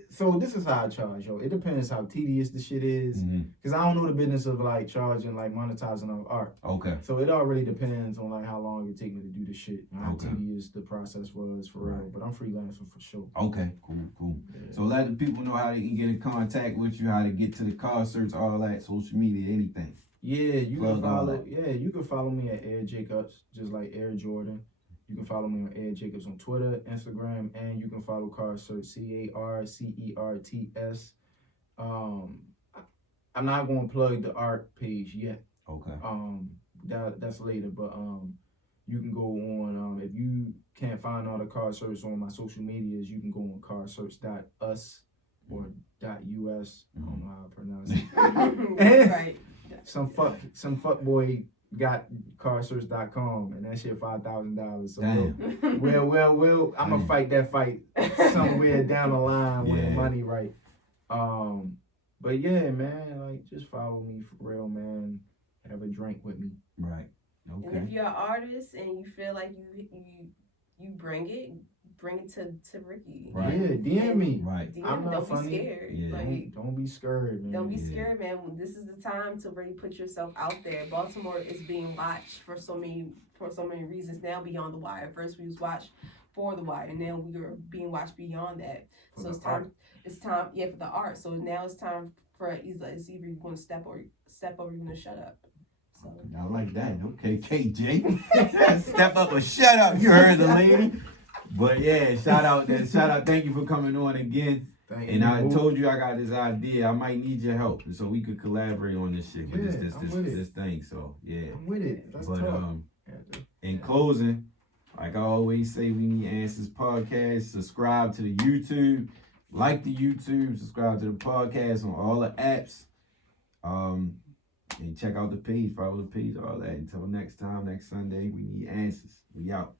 So this is how I charge, yo. It depends how tedious the shit is, because I don't know the business of like charging, like monetizing of art. Okay. So it all really depends on like how long it take me to do the shit, and how tedious the process was for real. But I'm freelancing for sure. Okay, cool. Yeah. So let the people know how they can get in contact with you, how to get to the Carcerts, all that, social media, anything. Yeah, you can follow. Yeah, you can follow me at Air Jacobs, just like Air Jordan. You can follow me on Air Jacobs on Twitter, Instagram, and you can follow Carcerts, CARCERTS. I'm not going to plug the art page yet. Okay. That's later, but you can go on. If you can't find all the Carcerts on my social medias, you can go on carcerts.us or .us. I don't know how I pronounce it. Right. Some fuck boy got carcerts.com, and that shit $5,000. So we'll I'm gonna fight that fight somewhere down the line when the money right. But yeah, man, like just follow me for real, man. Have a drink with me. Right. Okay. And if you're an artist and you feel like you bring it to Rickie. Right. Yeah, DM me. Right. I'm not don't funny. Be scared. Yeah. Like, don't be scared, man. Don't be scared, man. This is the time to really put yourself out there. Baltimore is being watched for so many reasons now beyond the wire. First we was watched for the wire, and now we are being watched beyond that. So it's time for the art. So now it's time for either you're gonna step or you're gonna shut up. So I like that. Okay, KJ. Step up or shut up. You heard the lady. But yeah, shout out. Thank you for coming on again. I told you I got this idea. I might need your help so we could collaborate on this shit with this thing. So yeah, I'm with it. In closing, like I always say, we need answers podcast. Subscribe to the YouTube, like the YouTube, subscribe to the podcast on all the apps. And check out the page, follow the page, all that. Until next time, next Sunday, we need answers. We out.